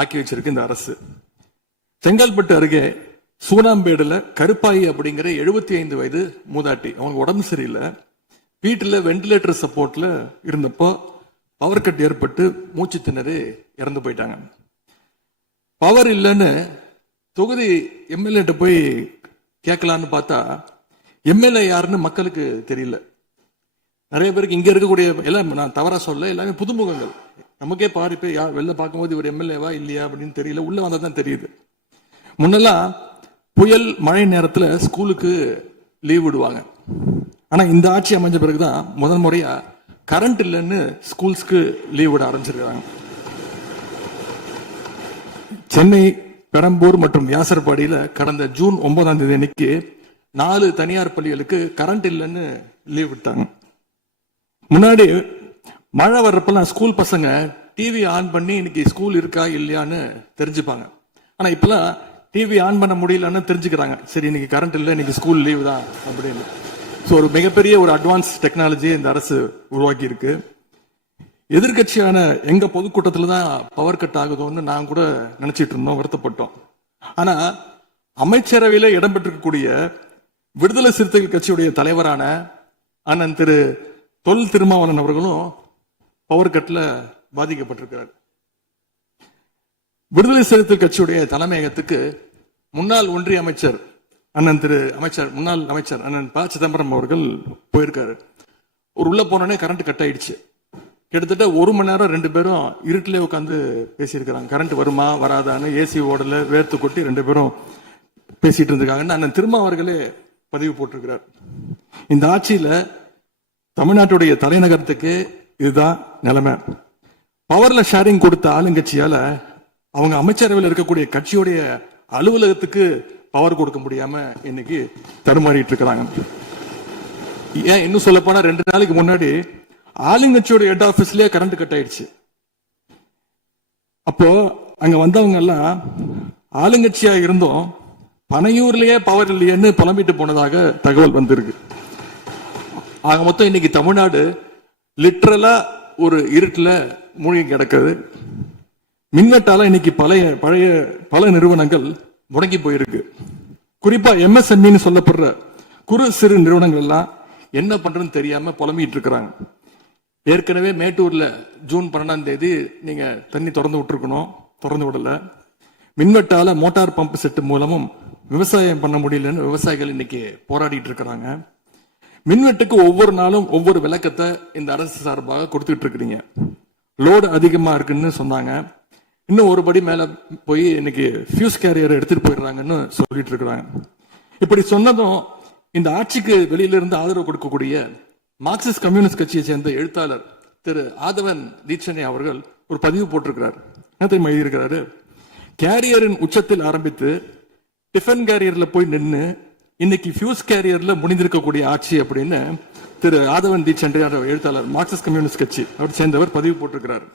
ஆக்கி வச்சிருக்கு இந்த அரசு. செங்கல்பட்டு அருகே சூனாம்பேடுல கருப்பாயி அப்படிங்கிற 75 வயது மூதாட்டி, அவங்க உடம்பு சரியில்லை, வீட்டுல வெண்டிலேட்டர் சப்போர்ட்ல இருந்தப்போ பவர் கட் ஏற்பட்டு மூச்சு திணறி இறந்து போயிட்டாங்க. பவர் இல்லைன்னு தொகுதி எம்எல்ஏ போய் கேட்கலான்னு பார்த்தா எம்எல்ஏ யாருன்னு மக்களுக்கு தெரியல. நிறைய பேருக்கு இங்க இருக்கக்கூடிய எல்லாம், நான் தவறா சொல்ல, எல்லாமே புதுமுகங்கள். நமக்கே பாரு போய் வெளில பார்க்கும்போது இவர் எம்எல்ஏவா இல்லையா அப்படின்னு தெரியல, உள்ள வந்தா தான் தெரியுது. முன்னெல்லாம் புயல் மழை நேரத்துல ஸ்கூலுக்கு லீவ் விடுவாங்க. ஆனா இந்த ஆட்சி அமைஞ்ச பிறகுதான் முதல் முறையா கரண்ட் இல்லைன்னு ஸ்கூல்ஸ்க்கு லீவ் விட ஆரம்பிச்சிருக்காங்க. சென்னை, பெரம்பூர் மற்றும் வியாசர்பாடியில கடந்த ஜூன் 9ஆம் தேதி அன்னைக்கு 4 தனியார் பள்ளிகளுக்கு கரண்ட் இல்லைன்னு லீவ் விட்டாங்க. முன்னாடி மழை வர்றப்பெல்லாம் ஸ்கூல் பசங்க டிவி ஆன் பண்ணி இன்னைக்கு ஸ்கூல் இருக்கா இல்லையான்னு தெரிஞ்சுப்பாங்க. ஆனா இப்பெல்லாம் டிவி ஆன் பண்ண முடியலன்னு தெரிஞ்சுக்கிறாங்க, சரி இன்னைக்கு கரண்ட் இல்லை, இன்னைக்கு ஸ்கூல் லீவ் தான் அப்படின்னு. ஸோ ஒரு மிகப்பெரிய ஒரு அட்வான்ஸ் டெக்னாலஜியை இந்த அரசு உருவாக்கி இருக்கு. எதிர்கட்சியான எங்க பொதுக்கூட்டத்துல தான் பவர் கட் ஆகுதோன்னு நான் கூட நினைச்சிட்டு இருந்தோம், வருத்தப்பட்டோம். ஆனா அமைச்சரவையில இடம்பெற்றிருக்கக்கூடிய விடுதலை சிறுத்தைகள் கட்சியுடைய தலைவரான அண்ணன் திரு தொல் திருமாவளவன் அவர்களும் பவர் கட்ல பாதிக்கப்பட்டிருக்கிறார். விடுதலை சிறுத்தைகள் கட்சியுடைய தலைமையகத்துக்கு முன்னாள் ஒன்றிய அமைச்சர் முன்னாள் அமைச்சர் அண்ணன் ப சிதம்பரம் அவர்கள் போயிருக்காரு. ஒரு உள்ள போனோடனே கரண்ட் கட் ஆயிடுச்சு. கிட்டத்தட்ட 1 மணி நேரம் 2 பேரும் இருட்டிலே உட்காந்து பேசியிருக்கிறாங்க. கரண்ட் வருமா வராதான்னு ஏசி ஓடல, வேர்த்து கொட்டி 2 பேரும் பேசிட்டு இருந்திருக்காங்கன்னு அண்ணன் திருமாவர்களே பதிவு போட்டிருக்கிறார். இந்த ஆட்சியில தமிழ்நாட்டுடைய தலைநகரத்துக்கு இதுதான் நிலைமை. பவர்ல ஷேரிங் கொடுத்த ஆளுங்கட்சியால அவங்க அமைச்சரவையில் இருக்கக்கூடிய கட்சியுடைய அலுவலகத்துக்கு பவர் கொடுக்க முடியாம இன்னைக்கு தடுமாறிட்டு இருக்கிறாங்க. ஏன் இன்னும் சொல்ல போனா 2 நாளைக்கு முன்னாடி ஆளுங்கட்சியோட ஹெட் ஆபீஸ்லயே கரண்ட் கட் ஆயிடுச்சு. அப்போ அங்க வந்தவங்க எல்லாம் ஆளுங்கட்சியா இருந்தோம், பனையூர்லயே பவர் இல்லையேன்னு புலம்பிட்டு போனதாக தகவல் வந்திருக்கு. ஆக மொத்தம் இன்னைக்கு தமிழ்நாடு லிட்டரலா ஒரு இருட்டுல மூழ்கி கிடக்குது. மின்வெட்டால இன்னைக்கு பல நிறுவனங்கள் முடங்கி போயிருக்கு. குறிப்பா எம்எஸ்எம்இன்னு சொல்லப்படுற குறு சிறு நிறுவனங்கள் எல்லாம் என்ன பண்றதுன்னு தெரியாம புலம்பிட்டு இருக்கிறாங்க. ஏற்கனவே மேட்டூர்ல ஜூன் 12ஆம் தேதி நீங்க தண்ணி திறந்து விட்டுருக்கணும், திறந்து விடல. மின்வெட்டால மோட்டார் பம்ப் செட்டு மூலமும் விவசாயம் பண்ண முடியலன்னு விவசாயிகள் இன்னைக்கு போராடிட்டு இருக்கிறாங்க. மின்வெட்டுக்கு ஒவ்வொரு நாளும் ஒவ்வொரு விளக்கத்தை இந்த அரசு சார்பாக கொடுத்துட்டு இருக்கிறீங்க. லோடு அதிகமா இருக்குன்னு சொன்னாங்க. இன்னும் ஒரு படி மேல போய் இன்னைக்கு ஃபியூஸ் கேரியர் எடுத்துட்டு போயிடுறாங்கன்னு சொல்லிட்டு இருக்கிறாங்க. இப்படி சொன்னதும் இந்த ஆட்சிக்கு வெளியில இருந்து ஆதரவு கொடுக்கக்கூடிய மார்க்சிஸ்ட் கம்யூனிஸ்ட் கட்சியை சேர்ந்த எழுத்தாளர் திரு ஆதவன் தீட்சணை அவர்கள் ஒரு பதிவு போட்டிருக்கிறார். என்ன தெரியுமா எழுதியிருக்கிறாரு? கேரியரின் உச்சத்தில் ஆரம்பித்து டிஃபன் கேரியர்ல போய் நின்று இன்னைக்கு ஃபியூஸ் கேரியர்ல முடிந்திருக்கக்கூடிய ஆட்சி அப்படின்னு திரு ஆதவன் தீட்சணை எழுத்தாளர், மார்க்சிஸ்ட் கம்யூனிஸ்ட் கட்சி அவர் சேர்ந்தவர் பதிவு போட்டிருக்கிறார்.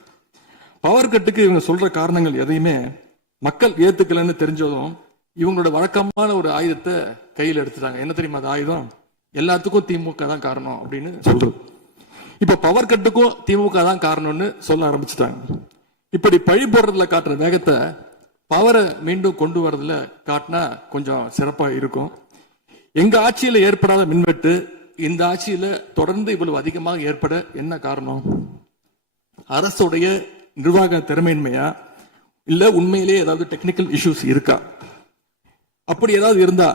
பவர் கட்டுக்கு இவங்க சொல்ற காரணங்கள் எதையுமே மக்கள் ஏத்துக்கலன்னு தெரிஞ்சதும் இவங்களோட வழக்கமான ஒரு ஆயுதத்தை கையில் எடுத்துட்டாங்க. என்ன தெரியுமா அது ஆயுதம்? எல்லாத்துக்கும் திமுக தான் காரணம் அப்படின்னு சொல்றது. இப்ப பவர் கட்டுக்கும் திமுக தான் காரணம்னு சொல்ல ஆரம்பிச்சுட்டாங்க. இப்படி பழி போடுறதுல காட்டுற வேகத்தை பவரை மீண்டும் கொண்டு வரதுல காட்டினா கொஞ்சம் சிறப்பா இருக்கும். எங்க ஆட்சியில ஏற்படாத மின்வெட்டு இந்த ஆட்சியில தொடர்ந்து இவ்வளவு அதிகமாக ஏற்பட என்ன காரணம்? அரசுடைய நிர்வாக திறமையின்மையா, இல்ல உண்மையிலேயே ஏதாவது டெக்னிக்கல் இஷ்யூஸ் இருக்கா? அப்படி ஏதாவது இருந்தா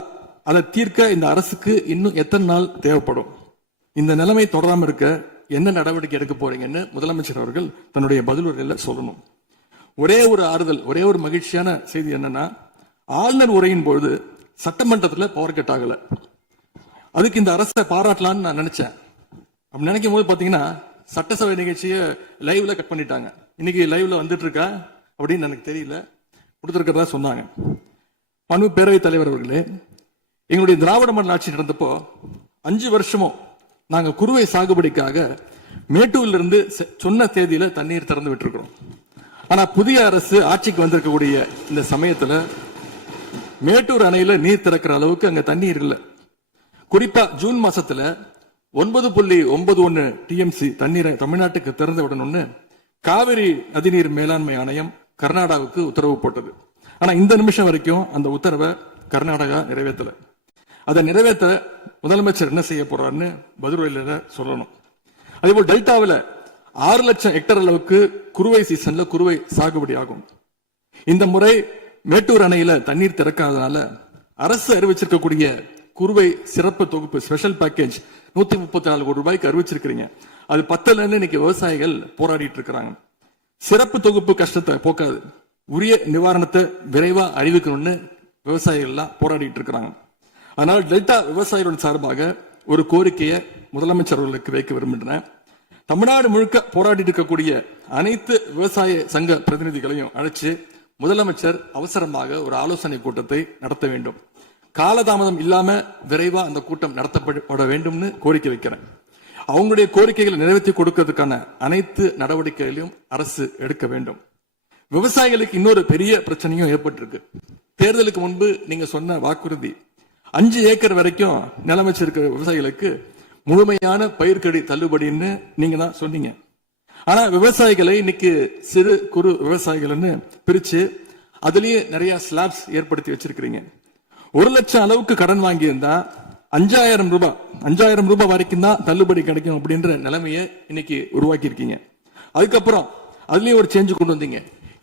அதை தீர்க்க இந்த அரசுக்கு இன்னும் எத்தனை நாள் தேவைப்படும்? இந்த நிலைமை தொடராம இருக்க என்ன நடவடிக்கை எடுக்க போறீங்கன்னு முதலமைச்சர் அவர்கள் தன்னுடைய பதிலுரையில சொல்லணும். ஒரே ஒரு ஆறுதல், ஒரே ஒரு மகிழ்ச்சியான செய்தி என்னன்னா, ஆளுநர் உரையின் பொழுது சட்டமன்றத்துல பவர் கட் ஆகல. அதுக்கு இந்த அரசை பாராட்டலாம்னு நான் நினைச்சேன். அப்படி நினைக்கும் போது பாத்தீங்கன்னா சட்டசபை நிகழ்ச்சியை லைவ்ல கட் பண்ணிட்டாங்க. இன்னைக்கு லைவ்ல வந்துட்டு இருக்கா அப்படின்னு எனக்கு தெரியல, கொடுத்திருக்கிறதா சொன்னாங்க. மனு பேரவைத் தலைவர் அவர்களே, எங்களுடைய திராவிட மாடல் ஆட்சி நடந்தப்போ 5 வருஷமும் நாங்க குறுவை சாகுபடிக்காக மேட்டூர்ல இருந்து சொன்ன தேதியில தண்ணீர் திறந்து விட்டுருக்கிறோம். ஆனா புதிய அரசு ஆட்சிக்கு வந்திருக்கக்கூடிய இந்த சமயத்துல மேட்டூர் அணையில நீர் திறக்கிற அளவுக்கு அங்க தண்ணீர் இல்லை. குறிப்பா ஜூன் மாசத்துல 9.91 டிஎம்சி தண்ணீரை தமிழ்நாட்டுக்கு திறந்து விடணும்னு காவிரி நதிநீர் மேலாண்மை ஆணையம் கர்நாடகாவுக்கு உத்தரவு போட்டது. ஆனா இந்த நிமிஷம் வரைக்கும் அந்த உத்தரவை கர்நாடகா நிறைவேற்றல. அதை நிறைவேற்ற முதலமைச்சர் என்ன செய்ய போறாருன்னு பதிலுரையில சொல்லணும். அதேபோல் டெல்டாவில் 6 லட்சம் ஹெக்டேர் அளவுக்கு குறுவை சீசன்ல குறுவை சாகுபடி ஆகும். இந்த முறை மேட்டூர் அணையில தண்ணீர் திறக்காதனால அரசு அறிவிச்சிருக்கக்கூடிய குறுவை சிறப்பு தொகுப்பு ஸ்பெஷல் பேக்கேஜ் 134 கோடி ரூபாய்க்கு அறிவிச்சிருக்கிறீங்க. அது பத்தலன்னு இன்னைக்கு விவசாயிகள் போராடிட்டு இருக்கிறாங்க. சிறப்பு தொகுப்பு கஷ்டத்தை போக்காது, உரிய நிவாரணத்தை விரைவா அறிவிக்கணும்னு விவசாயிகள் எல்லாம் போராடிட்டு இருக்கிறாங்க. அதனால் டெல்டா விவசாயிகளின் சார்பாக ஒரு கோரிக்கையை முதலமைச்சர் அவர்களுக்கு வைக்க விரும்புகிறேன். தமிழ்நாடு முழுக்க போராடி இருக்கக்கூடிய அனைத்து விவசாய சங்க பிரதிநிதிகளையும் அழைச்சு முதலமைச்சர் அவசரமாக ஒரு ஆலோசனை கூட்டத்தை நடத்த வேண்டும். காலதாமதம் இல்லாம விரைவா அந்த கூட்டம் நடத்தப்பட வேண்டும்னு கோரிக்கை வைக்கிறேன். அவங்களுடைய கோரிக்கைகளை நிறைவேற்றி கொடுக்கிறதுக்கான அனைத்து நடவடிக்கைகளையும் அரசு எடுக்க வேண்டும். விவசாயிகளுக்கு இன்னொரு பெரிய பிரச்சனையும் ஏற்பட்டிருக்கு. தேர்தலுக்கு முன்பு நீங்க சொன்ன வாக்குறுதி 5 ஏக்கர் வரைக்கும் நிலம் வச்சிருக்கிற விவசாயிகளுக்கு முழுமையான பயிர்க்கடி தள்ளுபடின்னு நீங்க தான் சொன்னீங்க. ஆனா விவசாயிகளை இன்னைக்கு சிறு குறு விவசாயிகள்னு பிரிச்சு அதுலயே நிறைய ஸ்லாப்ஸ் ஏற்படுத்தி வச்சிருக்கிறீங்க. 1 லட்சம் அளவுக்கு கடன் வாங்கியிருந்தா 5,000 ரூபாய் வரைக்கும் தான் தள்ளுபடி கிடைக்கும் அப்படின்ற நிலைமையை இன்னைக்கு உருவாக்கி இருக்கீங்க. அதுக்கப்புறம் அதுலயும் ஒரு சேஞ்ச் கொண்டு வந்தீங்க.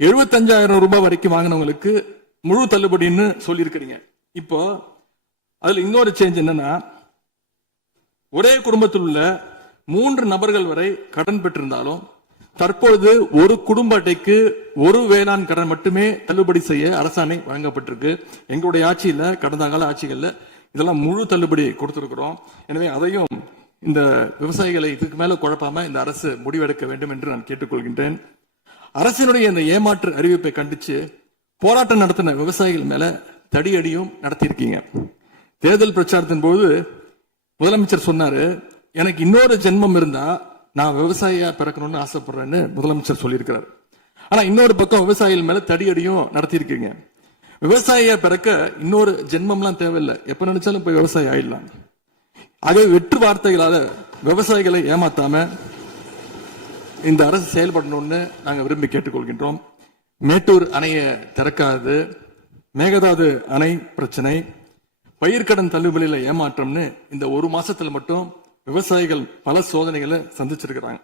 75,000 ரூபாய் வரைக்கும் வாங்கினவங்களுக்கு முழு தள்ளுபடின்னு சொல்லி இருக்கிறீங்க. இப்போ அதுல இன்னொரு சேஞ்ச் என்னன்னா, ஒரே குடும்பத்தில் உள்ள 3 நபர்கள் வரை கடன் பெற்றிருந்தாலும் தற்பொழுது ஒரு குடும்ப அட்டைக்கு ஒரு வேளாண் கடன் மட்டுமே தள்ளுபடி செய்ய அரசாணை வழங்கப்பட்டிருக்கு. எங்களுடைய ஆட்சியில, கடந்த கால ஆட்சிகள்ல இதெல்லாம் முழு தள்ளுபடி கொடுத்திருக்கிறோம். எனவே அதையும் இந்த விவசாயிகளை இதுக்கு மேல குழப்பாம இந்த அரசு முடிவெடுக்க வேண்டும் என்று நான் கேட்டுக்கொள்கின்றேன். அரசினுடைய இந்த ஏமாற்று அறிவிப்பை கண்டிச்சு போராட்டம் நடத்தின விவசாயிகள் மேல தடியடியும் நடத்தியிருக்கீங்க. தேர்தல் பிரச்சாரத்தின் போது முதலமைச்சர் சொன்னாரு, எனக்கு இன்னொரு ஜென்மம் இருந்தா நான் விவசாயியா பிறக்கணும்னு ஆசைப்படுறேன்னு முதலமைச்சர் சொல்லியிருக்கிறார். ஆனா இன்னொரு பக்கம் விவசாயிகள் மேல தடியடியும் நடத்தியிருக்கீங்க. விவசாயியா பிறக்க இன்னொரு ஜென்மம்லாம் தேவையில்லை, எப்ப நினைச்சாலும் போய் விவசாயி ஆயிடலாம். ஆகவே வெற்று வார்த்தைகளால விவசாயிகளை ஏமாத்தாம இந்த அரசு செயல்படணும்னு நாங்க விரும்பி கேட்டுக்கொள்கின்றோம். மேட்டூர் அணையை திறக்காது, மேகதாது அணை பிரச்சனை, பயிர்க்கடன் தள்ளுபடியில ஏமாற்றம்னு இந்த 1 மாசத்துல மட்டும் விவசாயிகள் பல சோதனைகளை சந்திச்சிருக்கிறாங்க.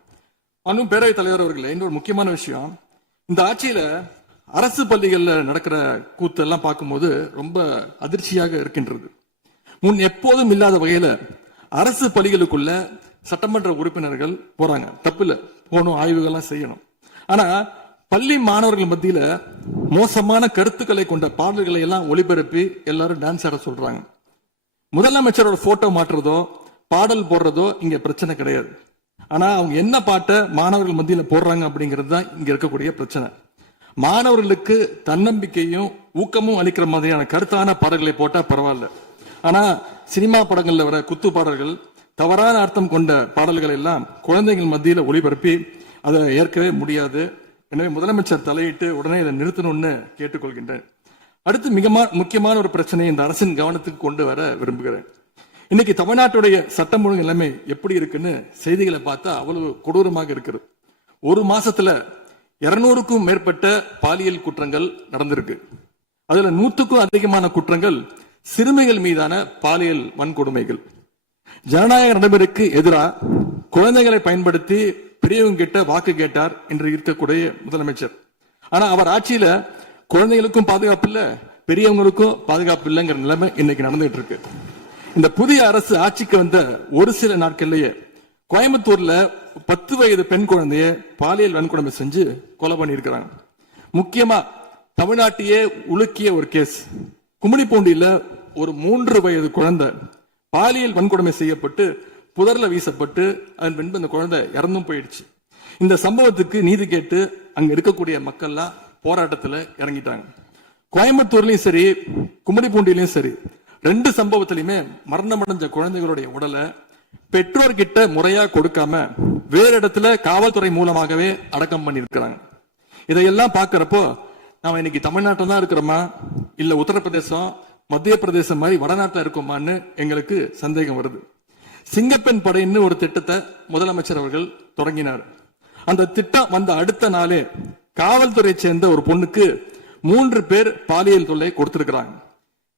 இன்னும் பேரவைத் தலைவர் அவர்களே, இன்னொரு முக்கியமான விஷயம், இந்த ஆட்சியில அரசு பள்ளிகள்ல நடக்கிற கூத்தெல்லாம் பார்க்கும்போது ரொம்ப அதிர்ச்சியாக இருக்கின்றது. முன் எப்போதும் இல்லாத வகையில அரசு பள்ளிகளுக்குள்ள சட்டமன்ற உறுப்பினர்கள் போறாங்க. தப்புல போகணும், ஆய்வுகள்லாம் செய்யணும். ஆனா பள்ளி மாணவர்கள் மத்தியில மோசமான கருத்துக்களை கொண்ட பாடல்களை எல்லாம் ஒளிபரப்பி எல்லாரும் டான்ஸ் ஆட சொல்றாங்க. முதலமைச்சரோட போட்டோ மாற்றுறதோ பாடல் போடுறதோ இங்க பிரச்சனை கிடையாது. ஆனா அவங்க என்ன பாட்டை மாணவர்கள் மத்தியில போடுறாங்க அப்படிங்கிறது தான் இங்க இருக்கக்கூடிய பிரச்சனை. மாணவர்களுக்கு தன்னம்பிக்கையும் ஊக்கமும் அளிக்கிற மாதிரியான கருத்தான பாடல்களை போட்டா பரவாயில்ல. ஆனா சினிமா படங்கள்ல வர குத்து பாடல்கள், தவறான அர்த்தம் கொண்ட பாடல்கள் எல்லாம் குழந்தைகள் மத்தியில ஒளிபரப்பி அதை ஏற்கவே முடியாது. எனவே முதலமைச்சர் தலையிட்டு உடனே இதை நிறுத்தணும்னு கேட்டுக்கொள்கின்றேன். அடுத்து மிக முக்கியமான ஒரு பிரச்சனையை இந்த அரசின் கவனத்துக்கு கொண்டு வர விரும்புகிறேன். இன்னைக்கு தமிழ்நாட்டுடைய சட்டம் ஒழுங்கு நிலைமை எப்படி இருக்குன்னு செய்திகளை பார்த்தா அவ்வளவு கொடூரமாக இருக்குது. 1 மாசத்துல 200க்கும் மேற்பட்ட பாலியல் குற்றங்கள் நடந்திருக்கு. அதுல 100க்கும் அதிகமான குற்றங்கள் சிறுமிகள் மீதான பாலியல் வன்கொடுமைகள். ஜனநாயக நடைமுறைக்கு எதிராக குழந்தைகளை பயன்படுத்தி பெரியவங்க கிட்ட வாக்கு கேட்டார் என்று இருக்கக்கூடிய முதலமைச்சர். ஆனா அவர் ஆட்சியில குழந்தைகளுக்கும் பாதுகாப்பு இல்ல, பெரியவங்களுக்கும் பாதுகாப்பு இல்லைங்கிற நிலைமை இன்னைக்கு நடந்துட்டு இருக்கு. இந்த புதிய அரசு ஆட்சிக்கு வந்த ஒரு சில நாட்கள்லயே கோயம்புத்தூர்ல 10 வயது பெண் குழந்தைய பாலியல் வன்கொடுமை செஞ்சு கொலை பண்ணியிருக்கிறாங்க. முக்கியமா தமிழ்நாட்டையே உலுக்கிய ஒரு கேஸ், கும்மிடிப்பூண்டியில ஒரு 3 வயது குழந்தை பாலியல் வன்கொடுமை செய்யப்பட்டு புதர்ல வீசப்பட்டு அதன் பின்பு அந்த குழந்தை இறந்தும் போயிடுச்சு. இந்த சம்பவத்துக்கு நீதி கேட்டு அங்க இருக்கக்கூடிய மக்கள்லாம் போராட்டத்துல இறங்கிட்டாங்க. கோயம்புத்தூர்லயும் சரி கும்மிடிப்பூண்டியிலயும் சரி 2 சம்பவத்திலுமே மரணமடைஞ்ச குழந்தைகளுடைய உடலை பெற்றோர்கிட்ட முறையா கொடுக்காம வேற இடத்துல காவல்துறை மூலமாகவே அடக்கம் பண்ணிருக்கிறாங்க. இதையெல்லாம் பாக்குறப்போ நாம இன்னைக்கு தமிழ்நாட்டில் தான் இருக்கிறோமா இல்ல உத்தரப்பிரதேசம் மத்திய பிரதேசம் மாதிரி வடநாட்டில் இருக்கோமான்னு எங்களுக்கு சந்தேகம் வருது. சிங்கப்பெண் படைன்னு ஒரு திட்டத்தை முதலமைச்சர் அவர்கள் தொடங்கினார். அந்த திட்டம் வந்த அடுத்த நாளே காவல்துறை சேர்ந்த ஒரு பொண்ணுக்கு 3 பேர் பாலியல் தொல்லை கொடுத்திருக்கிறாங்க.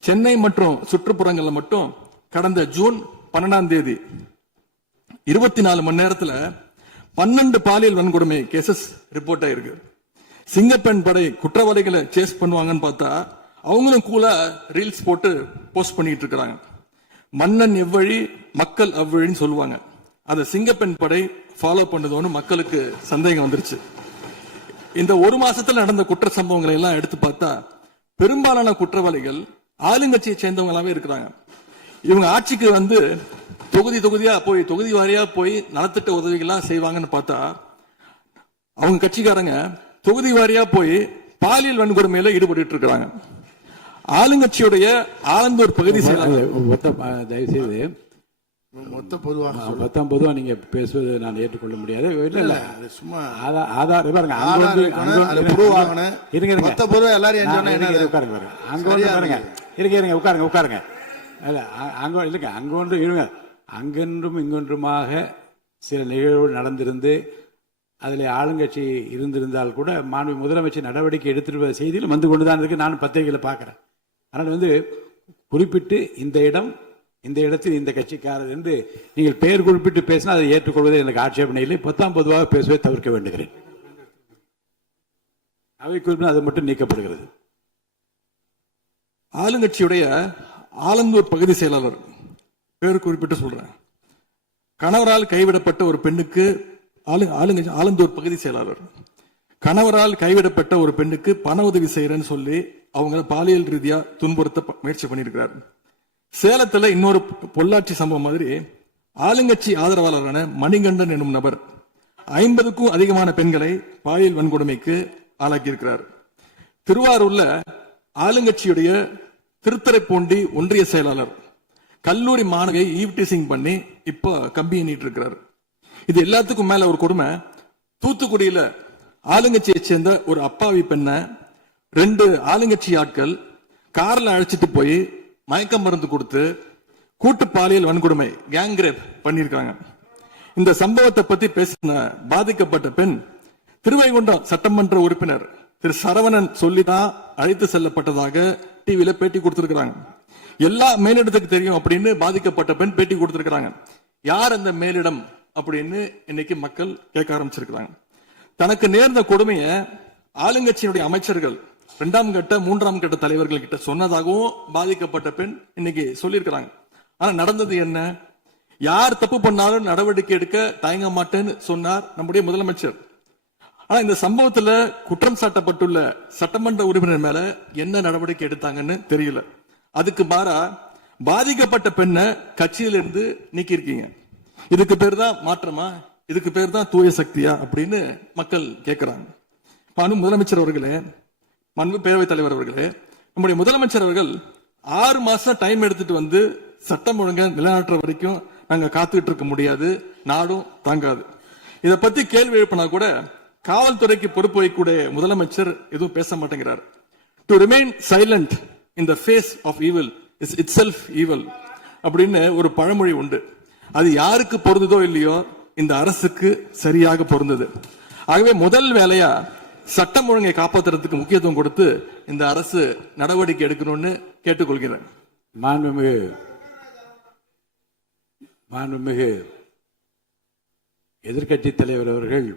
சென்னை மற்றும் சுற்றுப்புறங்கள்ல மட்டும் கடந்த ஜூன் 12ஆம் தேதி 24 மணி நேரத்துல 12 பாலியல் வன்கொடுமை கேசஸ் ரிப்போர்ட் ஆயிருக்கு. சிங்கப்பெண் படை குற்றவாளிகளை சேஸ் பண்ணுவாங்கன்னு பார்த்தா அவங்களும் கூட ரீல்ஸ் போட்டு போஸ்ட் பண்ணிட்டு இருக்கிறாங்க. மன்னன் எவ்வழி மக்கள் அவ்வழின்னு சொல்லுவாங்க. அதை சிங்கப்பெண் படை ஃபாலோ பண்ணுதோன்னு மக்களுக்கு சந்தேகம் வந்துருச்சு. இந்த ஒரு மாசத்துல நடந்த குற்ற சம்பவங்களை எல்லாம் எடுத்து பார்த்தா பெரும்பாலான குற்றவாளிகள் ஆளுங்கட்சியை சேர்ந்தவங்களாவே இருக்கிறாங்க. இவங்க ஆட்சிக்கு வந்து தொகுதி வாரியா போய் நலத்திட்ட உதவிகள்லாம் செய்வாங்கன்னு பார்த்தா அவங்க கட்சிக்காரங்க தொகுதி வாரியா போய் பாலியல் வன்கொடுமையில ஈடுபட்டு இருக்கிறாங்க. ஆளுங்கட்சியுடைய ஆலந்தூர் பகுதி தயவு செய்து மொத்த பொதுவாக நீங்க பேசுவது நான் ஏற்றுக்கொள்ள முடியாது. இல்ல சும்மா ஆதார் பாருங்க, உட்காருங்க. அங்கொன்று இருங்க. அங்கென்றும் இங்கொன்றுமாக சில நிகழ்வுகள் நடந்திருந்து அதில் ஆளுங்கட்சி இருந்திருந்தால் கூட மாண்பு முதலமைச்சர் நடவடிக்கை எடுத்துட்டு செய்தியில் வந்து கொண்டுதான் இருக்கு. நான் பத்திரிகையில் பார்க்கிறேன். அதனால் குறிப்பிட்டு இந்த இடத்தில் இந்த கட்சிக்காரர் என்று நீங்கள் பெயர் குறிப்பிட்டு பேசினா அதை ஏற்றுக்கொள்வதை எனக்கு ஆட்சேபனை இல்லை. பொதுவாக பேசுவதை தவிர்க்க வேண்டுகிறேன். அவை குறிப்பிட்டு அது மட்டும் நீக்கப்படுகிறது. ஆளுங்கட்சியுடைய ஆலந்தூர் பகுதி செயலாளர் பேர் குறிப்பிட்டு சொல்றேன். கணவரால் கைவிடப்பட்ட ஒரு பெண்ணுக்கு ஆலந்தூர் பகுதி செயலாளர் கணவரால் கைவிடப்பட்ட ஒரு பெண்ணுக்கு பண உதவி செய்யறேன்னு சொல்லி அவங்க பாலியல் ரீதியா துன்புறுத்த முயற்சி பண்ணியிருக்கிறார். சேலத்துல இன்னொரு பொள்ளாச்சி சம்பவம் மாதிரி ஆளுங்கட்சி ஆதரவாளரான மணிகண்டன் என்னும் நபர் 50க்கும் அதிகமான பெண்களை பாலியல் வன்கொடுமைக்கு ஆளாக்கியிருக்கிறார். திருவாரூர்ல ஆளுங்கட்சியுடைய திருத்துறைப்பூண்டி ஒன்றிய செயலாளர் கல்லூரி மாணவியை ஈவ்டீசிங் பண்ணி இப்ப கம்பி எண்ணிட்டு இருக்கிறார். இது எல்லாத்துக்கும் மேல ஒரு கொடுமை, தூத்துக்குடியில ஆளுங்கட்சியை சேர்ந்த ஒரு அப்பாவி பெண்ணை 2 ஆளுங்கட்சி ஆட்கள் கார்ல அழைச்சிட்டு போய் மயக்க மருந்து கொடுத்து கூட்டு பாலியல் வன்கொடுமை கேங் ரேப் பண்ணிருக்காங்க. இந்த சம்பவத்தை பத்தி பேசின பாதிக்கப்பட்ட பெண் திருவைகுண்டம் சட்டமன்ற உறுப்பினர் திரு சரவணன் சொல்லிதான் அழைத்து செல்லப்பட்டதாக டிவியில பேட்டி கொடுத்திருக்கிறாங்க. எல்லா மேலிடத்துக்கு தெரியும் அப்படின்னு பாதிக்கப்பட்ட பெண் பேட்டி கொடுத்திருக்கிறாங்க. யார் அந்த மேலிடம் அப்படின்னு இன்னைக்கு மக்கள் கேட்க ஆரம்பிச்சிருக்கிறாங்க. தனக்கு நேர்ந்த கொடுமையை ஆளுங்கட்சியினுடைய அமைச்சர்கள் 2ஆம் கட்ட 3ஆம் கட்ட தலைவர்கள் கிட்ட சொன்னதாகவும் பாதிக்கப்பட்ட பெண் இன்னைக்கு சொல்லியிருக்கிறாங்க. ஆனா நடந்தது என்ன? யார் தப்பு பண்ணாலும் நடவடிக்கை எடுக்க தயங்க மாட்டேன்னு சொன்னார் நம்முடைய முதலமைச்சர். ஆனா இந்த சம்பவத்துல குற்றம் சாட்டப்பட்டுள்ள சட்டமன்ற உறுப்பினர் மேல என்ன நடவடிக்கை எடுத்தாங்கன்னு தெரியல. அதுக்கு மாறா பாதிக்கப்பட்ட பெண்ணை கட்சியிலிருந்து நீக்கி இருக்கீங்க. இதுக்கு பேர் தான் மாற்றமா? இதுக்கு பேர் தான் தூய சக்தியா அப்படின்னு மக்கள் கேட்கிறாங்க. முதலமைச்சர் அவர்களே, மாண்பு பேரவைத் தலைவர் அவர்களே, நம்முடைய முதலமைச்சர் அவர்கள் 6 மாசம் டைம் எடுத்துட்டு வந்து சட்டம் ஒழுங்கை நிலைநாட்டுற வரைக்கும் நாங்க காத்துக்கிட்டு இருக்க முடியாது, நாடும் தாங்காது. இதை பத்தி கேள்வி எழுப்பினா கூட காவல்துறைக்கு பொறுப்பு வைக்கக்கூடிய முதலமைச்சர் எதுவும் பேச மாட்டேங்கிறார். To remain silent in the face of evil is itself evil அப்படின்னு ஒரு பழமொழி உண்டு. அது யாருக்கு பொருந்ததோ இல்லையோ இந்த அரசுக்கு சரியாக பொருந்தது. ஆகவே முதல் வேலையா சட்டம் ஒழுங்கை காப்பாற்றுறதுக்கு முக்கியத்துவம் கொடுத்து இந்த அரசு நடவடிக்கை எடுக்கணும்னு கேட்டுக்கொள்கிறேன். மாண்புமிகு எதிர்கட்சி தலைவர் அவர்கள்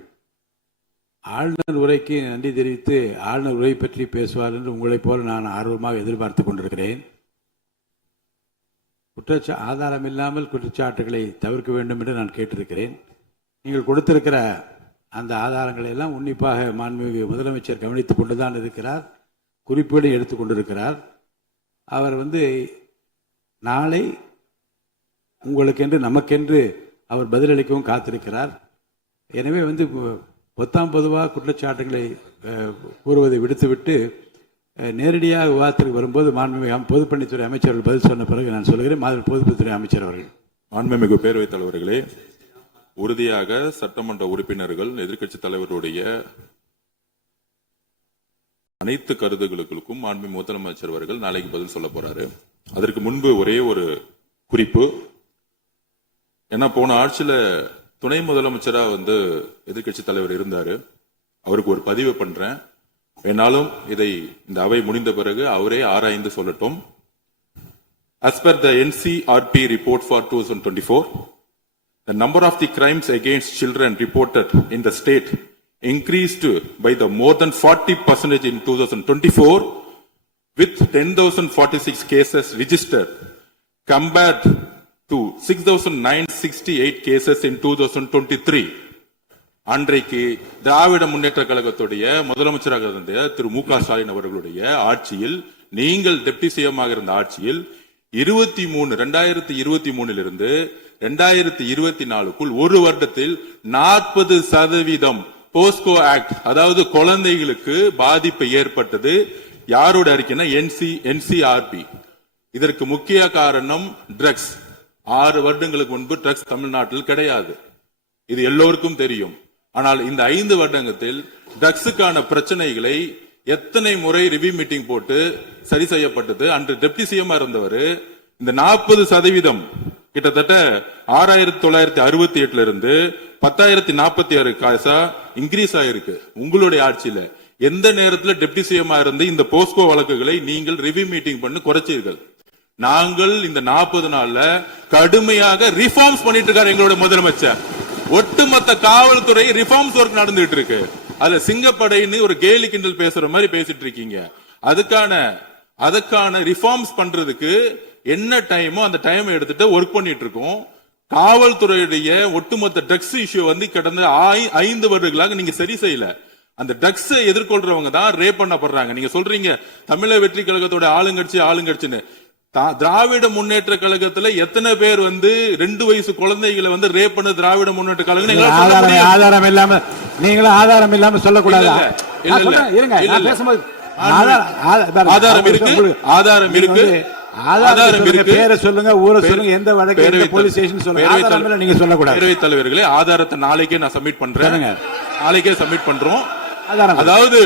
ஆளுநர் உரைக்கு நன்றி தெரிவித்து ஆளுநர் உரை பற்றி பேசுவார் என்று உங்களைப் போல நான் ஆர்வமாக எதிர்பார்த்து கொண்டிருக்கிறேன். ஆதாரம் இல்லாமல் குற்றச்சாட்டுகளை தவிர்க்க வேண்டும் என்று நான் கேட்டிருக்கிறேன். நீங்கள் கொடுத்திருக்கிற அந்த ஆதாரங்களை எல்லாம் உன்னிப்பாக மாண்புமிகு முதலமைச்சர் கவனித்துக் கொண்டுதான் இருக்கிறார், குறிப்பீடு எடுத்துக் கொண்டிருக்கிறார். அவர் நாளை உங்களுக்கென்று நமக்கென்று அவர் பதிலளிக்கவும் காத்திருக்கிறார். எனவே பொதுவாக குற்றச்சாட்டுகளை கூறுவதை விடுத்துவிட்டு நேரடியாக விவாதத்திற்கு வரும்போது மாண்புமிகு பொதுப்பணித்துறை அமைச்சர்கள் பதில் சொன்ன பிறகு நான் சொல்கிறேன். பொதுப்பணித்துறை அமைச்சர் அவர்கள். மாண்புமிகு பேரவைத் தலைவர்களே, உறுதியாக சட்டமன்ற உறுப்பினர்கள் எதிர்க்கட்சித் தலைவருடைய அனைத்து கருத்துக்களுக்கும் மாண்புமிகு முதலமைச்சர் அவர்கள் நாளைக்கு பதில் சொல்ல போறாரு. அதற்கு முன்பு ஒரே ஒரு குறிப்பு. ஏன்னா போன ஆட்சியில துணை முதலமைச்சரா எதிர்க்கட்சி தலைவர் இருந்தாரு. அவருக்கு ஒரு பதிவு பண்றேன், வேணாலும் இதை இந்த அவை முடிந்த பிறகு அவரே ஆராய்ந்து சொல்லட்டும். As per the NCRP report for 2024, the number of the crimes against children reported in the state increased by the more than 40% in 2024, with 10,046 cases registered compared to 6,968 cases in 2023. அன்றைக்கு திராவிட முன்னேற்ற கழகத்துடைய முதலமைச்சராக இருந்த திரு மு.க. ஸ்டாலின் அவர்களுடைய ஆட்சியில், நீங்கள் டெப்டி சிஎம்மாக இருந்த ஆட்சியில் 2023 2024 ஒரு வருடத்தில் 40% போஸ்கோ ஆக்ட், அதாவது குழந்தைகளுக்கு பாதிப்பு ஏற்பட்டது. யாரோட அறிக்கைன்னா NCRP. இதற்கு முக்கிய காரணம் ட்ரக்ஸ். 6 வருடங்களுக்கு முன்பு ட்ரக்ஸ் தமிழ்நாட்டில் கிடையாது, இது எல்லோருக்கும் தெரியும். ஆனால் இந்த 5 வருடத்தில் ட்ரக்ஸுக்கான பிரச்சனைகளை எத்தனை முறை ரிவ்யூ மீட்டிங் போட்டு சரி செய்யப்பட்டது. அன்று டெப்டி சிஎம் இருந்தவர் இந்த 40% கிட்டத்தட்ட 6,968 இருந்து 10,046 காசா இன்க்ரீஸ் ஆயிருக்கு. உங்களுடைய ஆட்சியில எந்த நேரத்தில் டெப்டி சிஎம் இருந்து இந்த போஸ்கோ வழக்குகளை நீங்கள் ரிவ்யூ மீட்டிங் பண்ணி குறைச்சீர்கள்? நாங்கள் இந்த 40 நாள்ல கடுமையாக ரிஃபார்ம்ஸ் பண்ணிட்டு இருக்காரு எங்களுடைய முதலமைச்சர். ஒட்டுமொத்த காவல்துறை ரிஃபார்ம்ஸ் ஒர்க் நடந்துட்டு இருக்கு. அதுல சிங்கப்படைன்னு ஒரு கேலி கிண்டல் பேசுற மாதிரி பேசிட்டு இருக்கீங்க. அதுக்கான ரிஃபார்ம்ஸ் பண்றதுக்கு என்ன டைமோ அந்த டைம் எடுத்துட்டு ஒர்க் பண்ணிட்டு இருக்கோம். காவல்துறையுடைய ஒட்டுமொத்த ட்ரக்ஸ் இஷ்யூ கடந்த 5 வருடங்களாக நீங்க சரி செய்யல. அந்த ட்ரக்ஸ் எதிர்கொள்றவங்க தான் ரேப் பண்ணப்படுறாங்க. நீங்க சொல்றீங்க தமிழக வெற்றி கழகத்தோட ஆளுங்கட்சின்னு. திராவிட முன்னேற்ற கழகத்துல எத்தனை பேர் 2 வயசு குழந்தைகளை ரேப் பண்ண திராவிட முன்னேற்ற கழகம் ஆதாரம் இல்லாம நீங்களும் ஆதாரம் இல்லாம சொல்லக்கூடாது. ஆதாரம் இருக்கு. பேரை சொல்லுங்க, ஊரை சொல்லுங்க, எந்த வழக்கு போலீஸ் ஸ்டேஷன் சொல்லுங்க. நீங்க சொல்லக்கூடாது. பேரவைத் தலைவர்களே, ஆதாரத்தை நாளைக்கே நான் சப்மிட் பண்றேன். நாளைக்கே சப்மிட் பண்றோம். அதாவது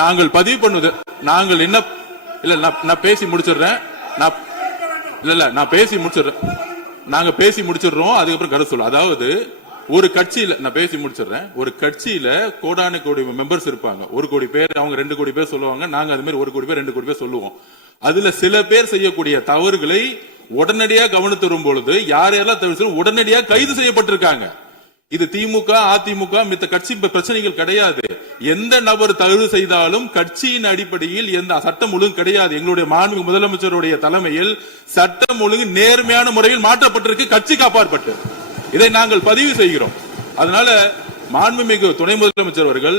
நாங்கள் பதிவு பண்ணுவது, நாங்கள் என்ன இல்ல நான் பேசி முடிச்சிடுறேன். நாங்க பேசி முடிச்சிடுறோம். அதுக்கப்புறம் கருத்து சொல்ல. அதாவது ஒரு கட்சியில நான் பேசி முடிச்சிடுறேன். ஒரு கட்சியில கோடான கோடி மெம்பர்ஸ் இருப்பாங்க. 1 கோடி பேர், அவங்க 2 கோடி பேர் சொல்லுவாங்க. நாங்க அது மாதிரி 1 கோடி பேர் 2 கோடி பேர் சொல்லுவோம். அதுல சில பேர் செய்யக்கூடிய தவறுகளை உடனடியாக கவனித்து வரும் பொழுது யார் யாரெல்லாம் தவறு உடனடியாக கைது செய்யப்பட்டிருக்காங்க. இது திமுக, அதிமுக மித்த கட்சி பிரச்சனைகள் கிடையாது. எந்த நபர் தவறு செய்தாலும் கட்சியின் அடிப்படையில் எந்த சட்டம் ஒழுங்கு கிடையாது. எங்களுடைய மாண்புமிகு முதலமைச்சருடைய தலைமையில் சட்டம் ஒழுங்கு நேர்மையான முறையில் மாற்றப்பட்டிருக்கு, கட்சிக்கு அப்பாற்பட்டு. இதை நாங்கள் பதிவு செய்கிறோம். அதனால மாண்புமிகு துணை முதலமைச்சர் அவர்கள்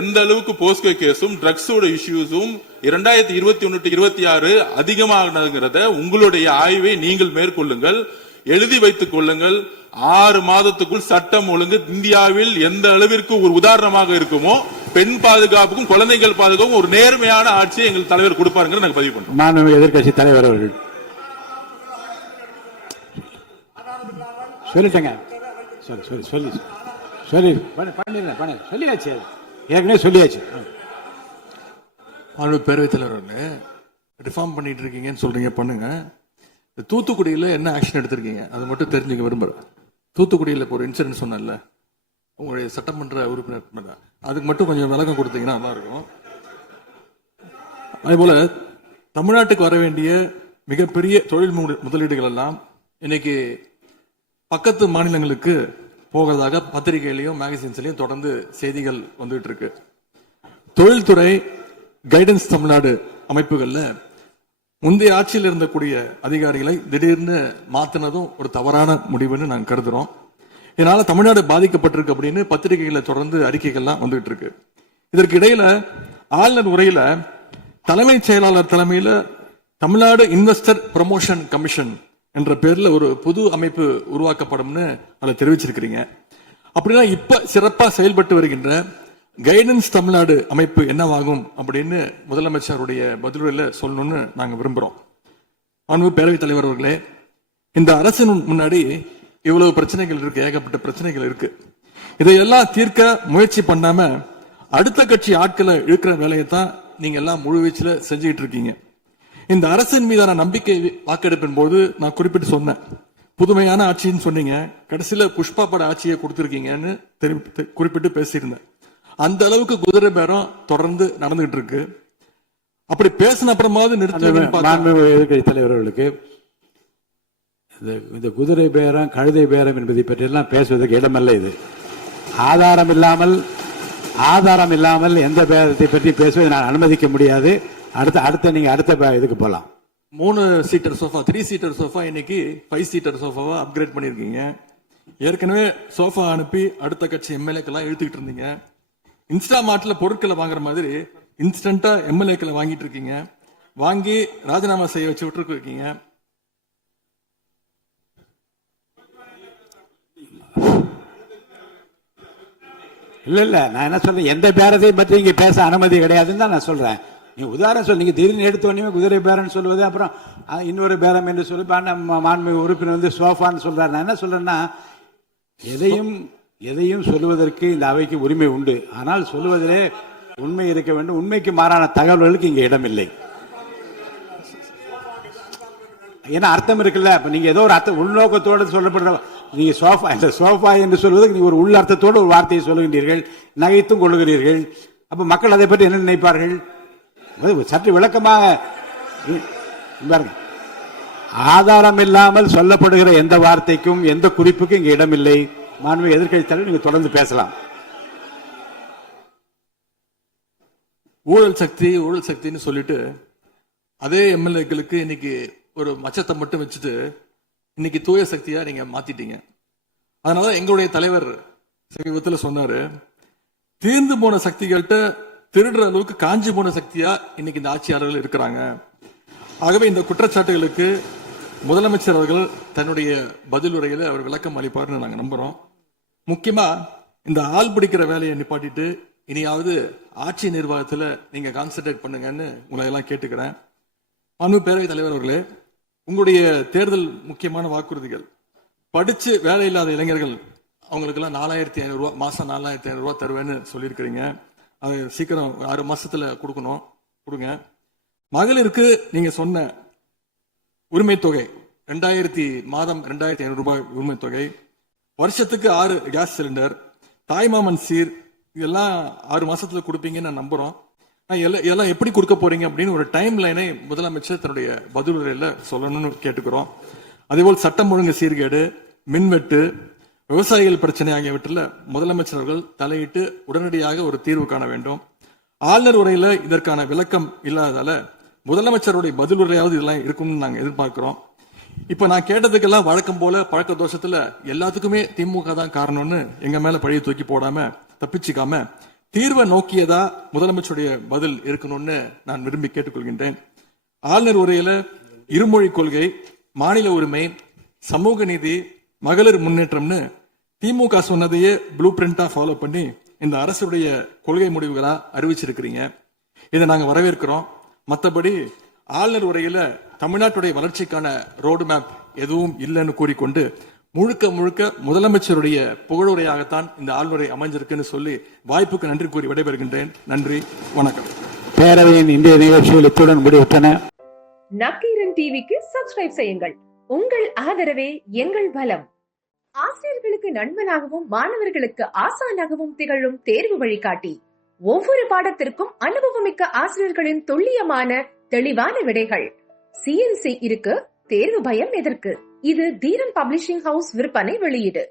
எந்த அளவுக்கு போஸ்கோ கேஸும் ட்ரக்ஸோட இஷ்யூஸும் 2021-26 அதிகமாகிறத உங்களுடைய ஆய்வை நீங்கள் மேற்கொள்ளுங்கள், எழுதி வைத்துக் கொள்ளுங்கள். 6 மாதத்துக்குள் சட்டம் ஒழுங்கு இந்தியாவில் எந்த அளவிற்கு ஒரு உதாரணமாக இருக்குமோ பெண் பாதுகாப்புக்கும் குழந்தைகள் பாதுகாப்புக்கும் ஒரு நேர்மையான ஆட்சியை எங்கள் தலைவர் கொடுப்பாருங்க நாங்கள் பதிவு பண்றோம். மாண்புமிகு எதிர்க்கட்சி தலைவர் அவர்கள் சொல்லிட்டேங்க. சொல்லியாச்சு, ஏற்கனவே சொல்லியாச்சு. பேரவைத் தலைவர் ரிஃபார்ம் பண்ணிட்டு இருக்கீங்கன்னு சொல்றீங்க, பண்ணுங்க. தூத்துக்குடியில என்ன ஆக்ஷன் எடுத்திருக்கீங்க அது மட்டும் தெரிஞ்சுக்க விரும்புறேன். தூத்துக்குடியில் ஒரு இன்சிடென்ட் சொன்னல உங்களுடைய சட்டமன்ற உறுப்பினர், அதுக்கு மட்டும் கொஞ்சம் விளக்கம் கொடுத்தீங்கன்னா நல்லா இருக்கும். அதே போல தமிழ்நாட்டுக்கு வர வேண்டிய மிகப்பெரிய தொழில் முதலீடுகள் எல்லாம் இன்னைக்கு பக்கத்து மாநிலங்களுக்கு போகிறதாக பத்திரிகையிலையும் மேகசின்ஸ்லயும் தொடர்ந்து செய்திகள் வந்துட்டு இருக்கு. தொழில்துறை, கைடன்ஸ் தமிழ்நாடு அமைப்புகள்ல முந்தைய ஆட்சியில் இருந்தக்கூடிய அதிகாரிகளை திடீர்னு மாத்தினதும் ஒரு தவறான முடிவுன்னு நாங்க கருதுறோம். இதனால தமிழ்நாடு பாதிக்கப்பட்டிருக்கு அப்படின்னு பத்திரிகைகளை தொடர்ந்து அறிக்கைகள்லாம் வந்துட்டு இருக்கு. இதற்கு இடையில ஆளுநர் உரையில தலைமைச் செயலாளர் தலைமையில தமிழ்நாடு இன்வெஸ்டர் ப்ரமோஷன் கமிஷன் என்ற பேர்ல ஒரு புது அமைப்பு உருவாக்கப்படும்னு அதை தெரிவிச்சிருக்கிறீங்க. அப்படின்னா இப்ப சிறப்பா செயல்பட்டு வருகின்ற கைடன்ஸ் தமிழ்நாடு அமைப்பு என்னவாகும் அப்படின்னு முதலமைச்சருடைய பதிலுரையில சொல்லணும்னு நாங்க விரும்புறோம். மாண்புமிகு பேரவைத் தலைவர் அவர்களே, இந்த அரசின் முன்னாடி இவ்வளவு பிரச்சனைகள் இருக்கு, ஏகப்பட்ட பிரச்சனைகள் இருக்கு. இதையெல்லாம் தீர்க்க முயற்சி பண்ணாம அடுத்த கட்சி ஆட்களை இழுக்கிற வேலையை தான் நீங்க எல்லாம் முழுவீச்சில் செஞ்சுக்கிட்டு இருக்கீங்க. இந்த அரசின் மீதான நம்பிக்கை வாக்கெடுப்பின் போது நான் குறிப்பிட்டு சொன்னேன், புதுமையான ஆட்சின்னு சொன்னீங்க, கடைசியில புஷ்பா பட ஆட்சியை கொடுத்திருக்கீங்கன்னு குறிப்பிட்டு பேசியிருந்தேன். அந்த அளவுக்கு குதிரை பேரம் தொடர்ந்து நடந்துகிட்டு இருக்கு. அப்படி பேசின அப்புறமாவது எதிர்கட்சி தலைவர்களுக்கு இந்த குதிரை பேரம், கழுதை பேரம் என்பதை பற்றி எல்லாம் பேசுவதற்கு இடமல்ல. இது ஆதாரம் இல்லாமல் எந்த பேரத்தை பற்றி பேசுவதை நான் அனுமதிக்க முடியாது. அடுத்த இதுக்கு போலாம். 3 சீட்டர் சோஃபா, 3 சீட்டர் சோஃபா இன்னைக்கு 5 சீட்டர் சோஃபாவா அப்கிரேட் பண்ணிருக்கீங்க. ஏற்கனவே சோஃபா அனுப்பி அடுத்த கட்சி எம்எல்ஏக்கெல்லாம் இழுத்துக்கிட்டு இருந்தீங்க. இன்ஸ்டா மார்ட்ல பொருட்களை வாங்குற மாதிரி இன்ஸ்டன்டா எம்எல்ஏக்களை வாங்கிட்டு இருக்கீங்க. வாங்கி ராஜினாமா செய்ய வச்சு விட்டு இருக்கீங்க. இல்ல நான் என்ன சொல்றேன், எந்த பேரத்தையும் பற்றி இங்க பேச அனுமதி கிடையாதுன்னு தான் நான் சொல்றேன். நீங்க உதாரணம் சொல்லி நீங்க திடீர்னு எடுத்தோடனே குதிரை பேரன்னு சொல்லுவது, அப்புறம் இன்னொரு பேரம் என்று சொல்லி மாண்புமிகு உறுப்பினர் வந்து சோஃபான்னு சொல்றாரு. நான் என்ன சொல்றேன்னா, எதையும் சொல்லுவதற்கு இந்த அவைக்கு உரிமை உண்டு. ஆனால் சொல்லுவதிலே உண்மை இருக்க வேண்டும். உண்மைக்கு மாறான தகவல்களுக்கு இங்க இடமில்லை. ஏன்னா அர்த்தம் இருக்குல்ல. இப்ப நீங்க ஏதோ ஒரு அர்த்தம் உள்நோக்கத்தோடு சொல்லப்படுற, நீங்க சோஃபா என்று சொல்வதற்கு நீங்க ஒரு உள் அர்த்தத்தோடு ஒரு வார்த்தையை சொல்லுகின்றீர்கள், நகைத்தும் கொள்ளுகிறீர்கள். அப்ப மக்கள் அதை பற்றி என்ன நினைப்பார்கள்? சற்று விளக்கமாக பாருங்க. ஆதாரம் இல்லாமல் சொல்லப்படுகிற எந்த வார்த்தைக்கும் எந்த குறிப்புக்கும் இங்க இடமில்லை. மாண்புமிகு எதிர்க்கட்சி தலைவர், நீங்க தொடர்ந்து பேசலாம். ஊழல் சக்தின்னு சொல்லிட்டு அதே எம்எல்ஏக்களுக்கு இன்னைக்கு ஒரு மச்சத்தை மட்டும் வச்சுட்டு இன்னைக்கு தூய சக்தியா நீங்க மாத்திட்டீங்க. அதனால எங்களுடைய தலைவர் சமீபத்தில் சொன்னாரு, தீர்ந்து போன சக்திகள்கிட்ட திருடுற அளவுக்கு காஞ்சி போன சக்தியா இன்னைக்கு இந்த ஆட்சியாளர்கள் இருக்கிறாங்க. ஆகவே இந்த குற்றச்சாட்டுகளுக்கு முதலமைச்சர் அவர்கள் தன்னுடைய பதில் உரையில அவர் விளக்கம் அளிப்பார்னு நாங்க நம்புறோம். முக்கியமா இந்த ஆள் பிடிக்கிற வேலையை நிப்பாட்டிட்டு இனியாவது ஆட்சி நிர்வாகத்துல நீங்க கான்சென்ட்ரேட் பண்ணுங்கன்னு உங்களை எல்லாம் கேட்டுக்கிறேன். மாண்புமிகு பேரவைத் தலைவர் அவர்களே, உங்களுடைய தேர்தல் முக்கியமான வாக்குறுதிகள், படிச்சு வேலை இல்லாத இளைஞர்கள் அவங்களுக்கு எல்லாம் 4500 ரூபாய் மாசம் 4500 ரூபாய் தருவேன்னு சொல்லியிருக்கிறீங்க. அது சீக்கிரம் 6 மாசத்துல கொடுங்க. மகளிருக்கு நீங்க சொன்ன உரிமை தொகை மாதம் 2500 ரூபாய் உரிமை தொகை, வருஷத்துக்கு 6 கேஸ் சிலிண்டர், தாய்மாமன் சீர், இதெல்லாம் 6 மாசத்துல கொடுப்பீங்கன்னு நான் நம்புறோம். இதெல்லாம் எப்படி கொடுக்க போறீங்க அப்படின்னு ஒரு டைம் லைனை முதலமைச்சர் தன்னுடைய பதிலுரையில சொல்லணும்னு கேட்டுக்கிறோம். அதேபோல் சட்டம் ஒழுங்கு சீர்கேடு, மின்வெட்டு, விவசாயிகள் பிரச்சனை ஆகியவற்றில் முதலமைச்சர் அவர்கள் தலையிட்டு உடனடியாக ஒரு தீர்வு காண வேண்டும். ஆளுநர் உரையில இதற்கான விளக்கம் இல்லாததால முதலமைச்சருடைய பதிலுரையாவது இதெல்லாம் இருக்கும்னு நாங்க எதிர்பார்க்கிறோம். இப்ப நான் கேட்டதுக்கெல்லாம் வழக்கம் போல பழக்க தோஷத்துல எல்லாத்துக்குமே திமுக தான் காரணம்னு எங்க மேல பழிய தூக்கி போடாம தப்பிச்சுக்காம தீர்வை நோக்கியதா முதலமைச்சருடைய பதில் இருக்கணும்னு நான் விரும்பி கேட்டுக்கொள்கின்றேன். ஆளுநர் உரையில இருமொழி கொள்கை, மாநில உரிமை, சமூக நீதி, மகளிர் முன்னேற்றம்னு திமுக சொன்னதையே ப்ளூ பிரிண்டா ஃபாலோ பண்ணி இந்த அரசுடைய கொள்கை முடிவுகளா அறிவிச்சிருக்கிறீங்க. இதை நாங்க வரவேற்கிறோம். மற்றபடி ஆளுநர் உரையில தமிழ்நாட்டுடைய வளர்ச்சிக்கான ரோடு மேப் எதுவும் இல்லைன்னு கூறிக்கொண்டு முழுக்க முதலமைச்சருடைய புகழுரையாகத்தான் இந்த ஆளுநரை அமைஞ்சிருக்குன்னு சொல்லி வாய்ப்புக்கு நன்றி கூறி விடைபெறுகின்றேன். நன்றி, வணக்கம். பேரவையின் இந்திய நிகழ்ச்சிகள் இத்துடன் முடிவுற்றன. நக்கீரன் டிவிக்கு சப்ஸ்கிரைப் செய்யுங்கள். உங்கள் ஆதரவே எங்கள் பலம். ஆசிரியர்களுக்கு நண்பனாகவும் மாணவர்களுக்கு ஆசானாகவும் திகழும் தேர்வு வழிகாட்டி. ஒவ்வொரு பாடத்திற்கும் அனுபவமிக்க ஆசிரியர்களின் துல்லியமான தெளிவான விடைகள். CNC இருக்கு, தேர்வு பயம் எதற்கு? இது தீரன் பப்ளிஷிங் ஹவுஸ் விற்பனை வெளியீடு.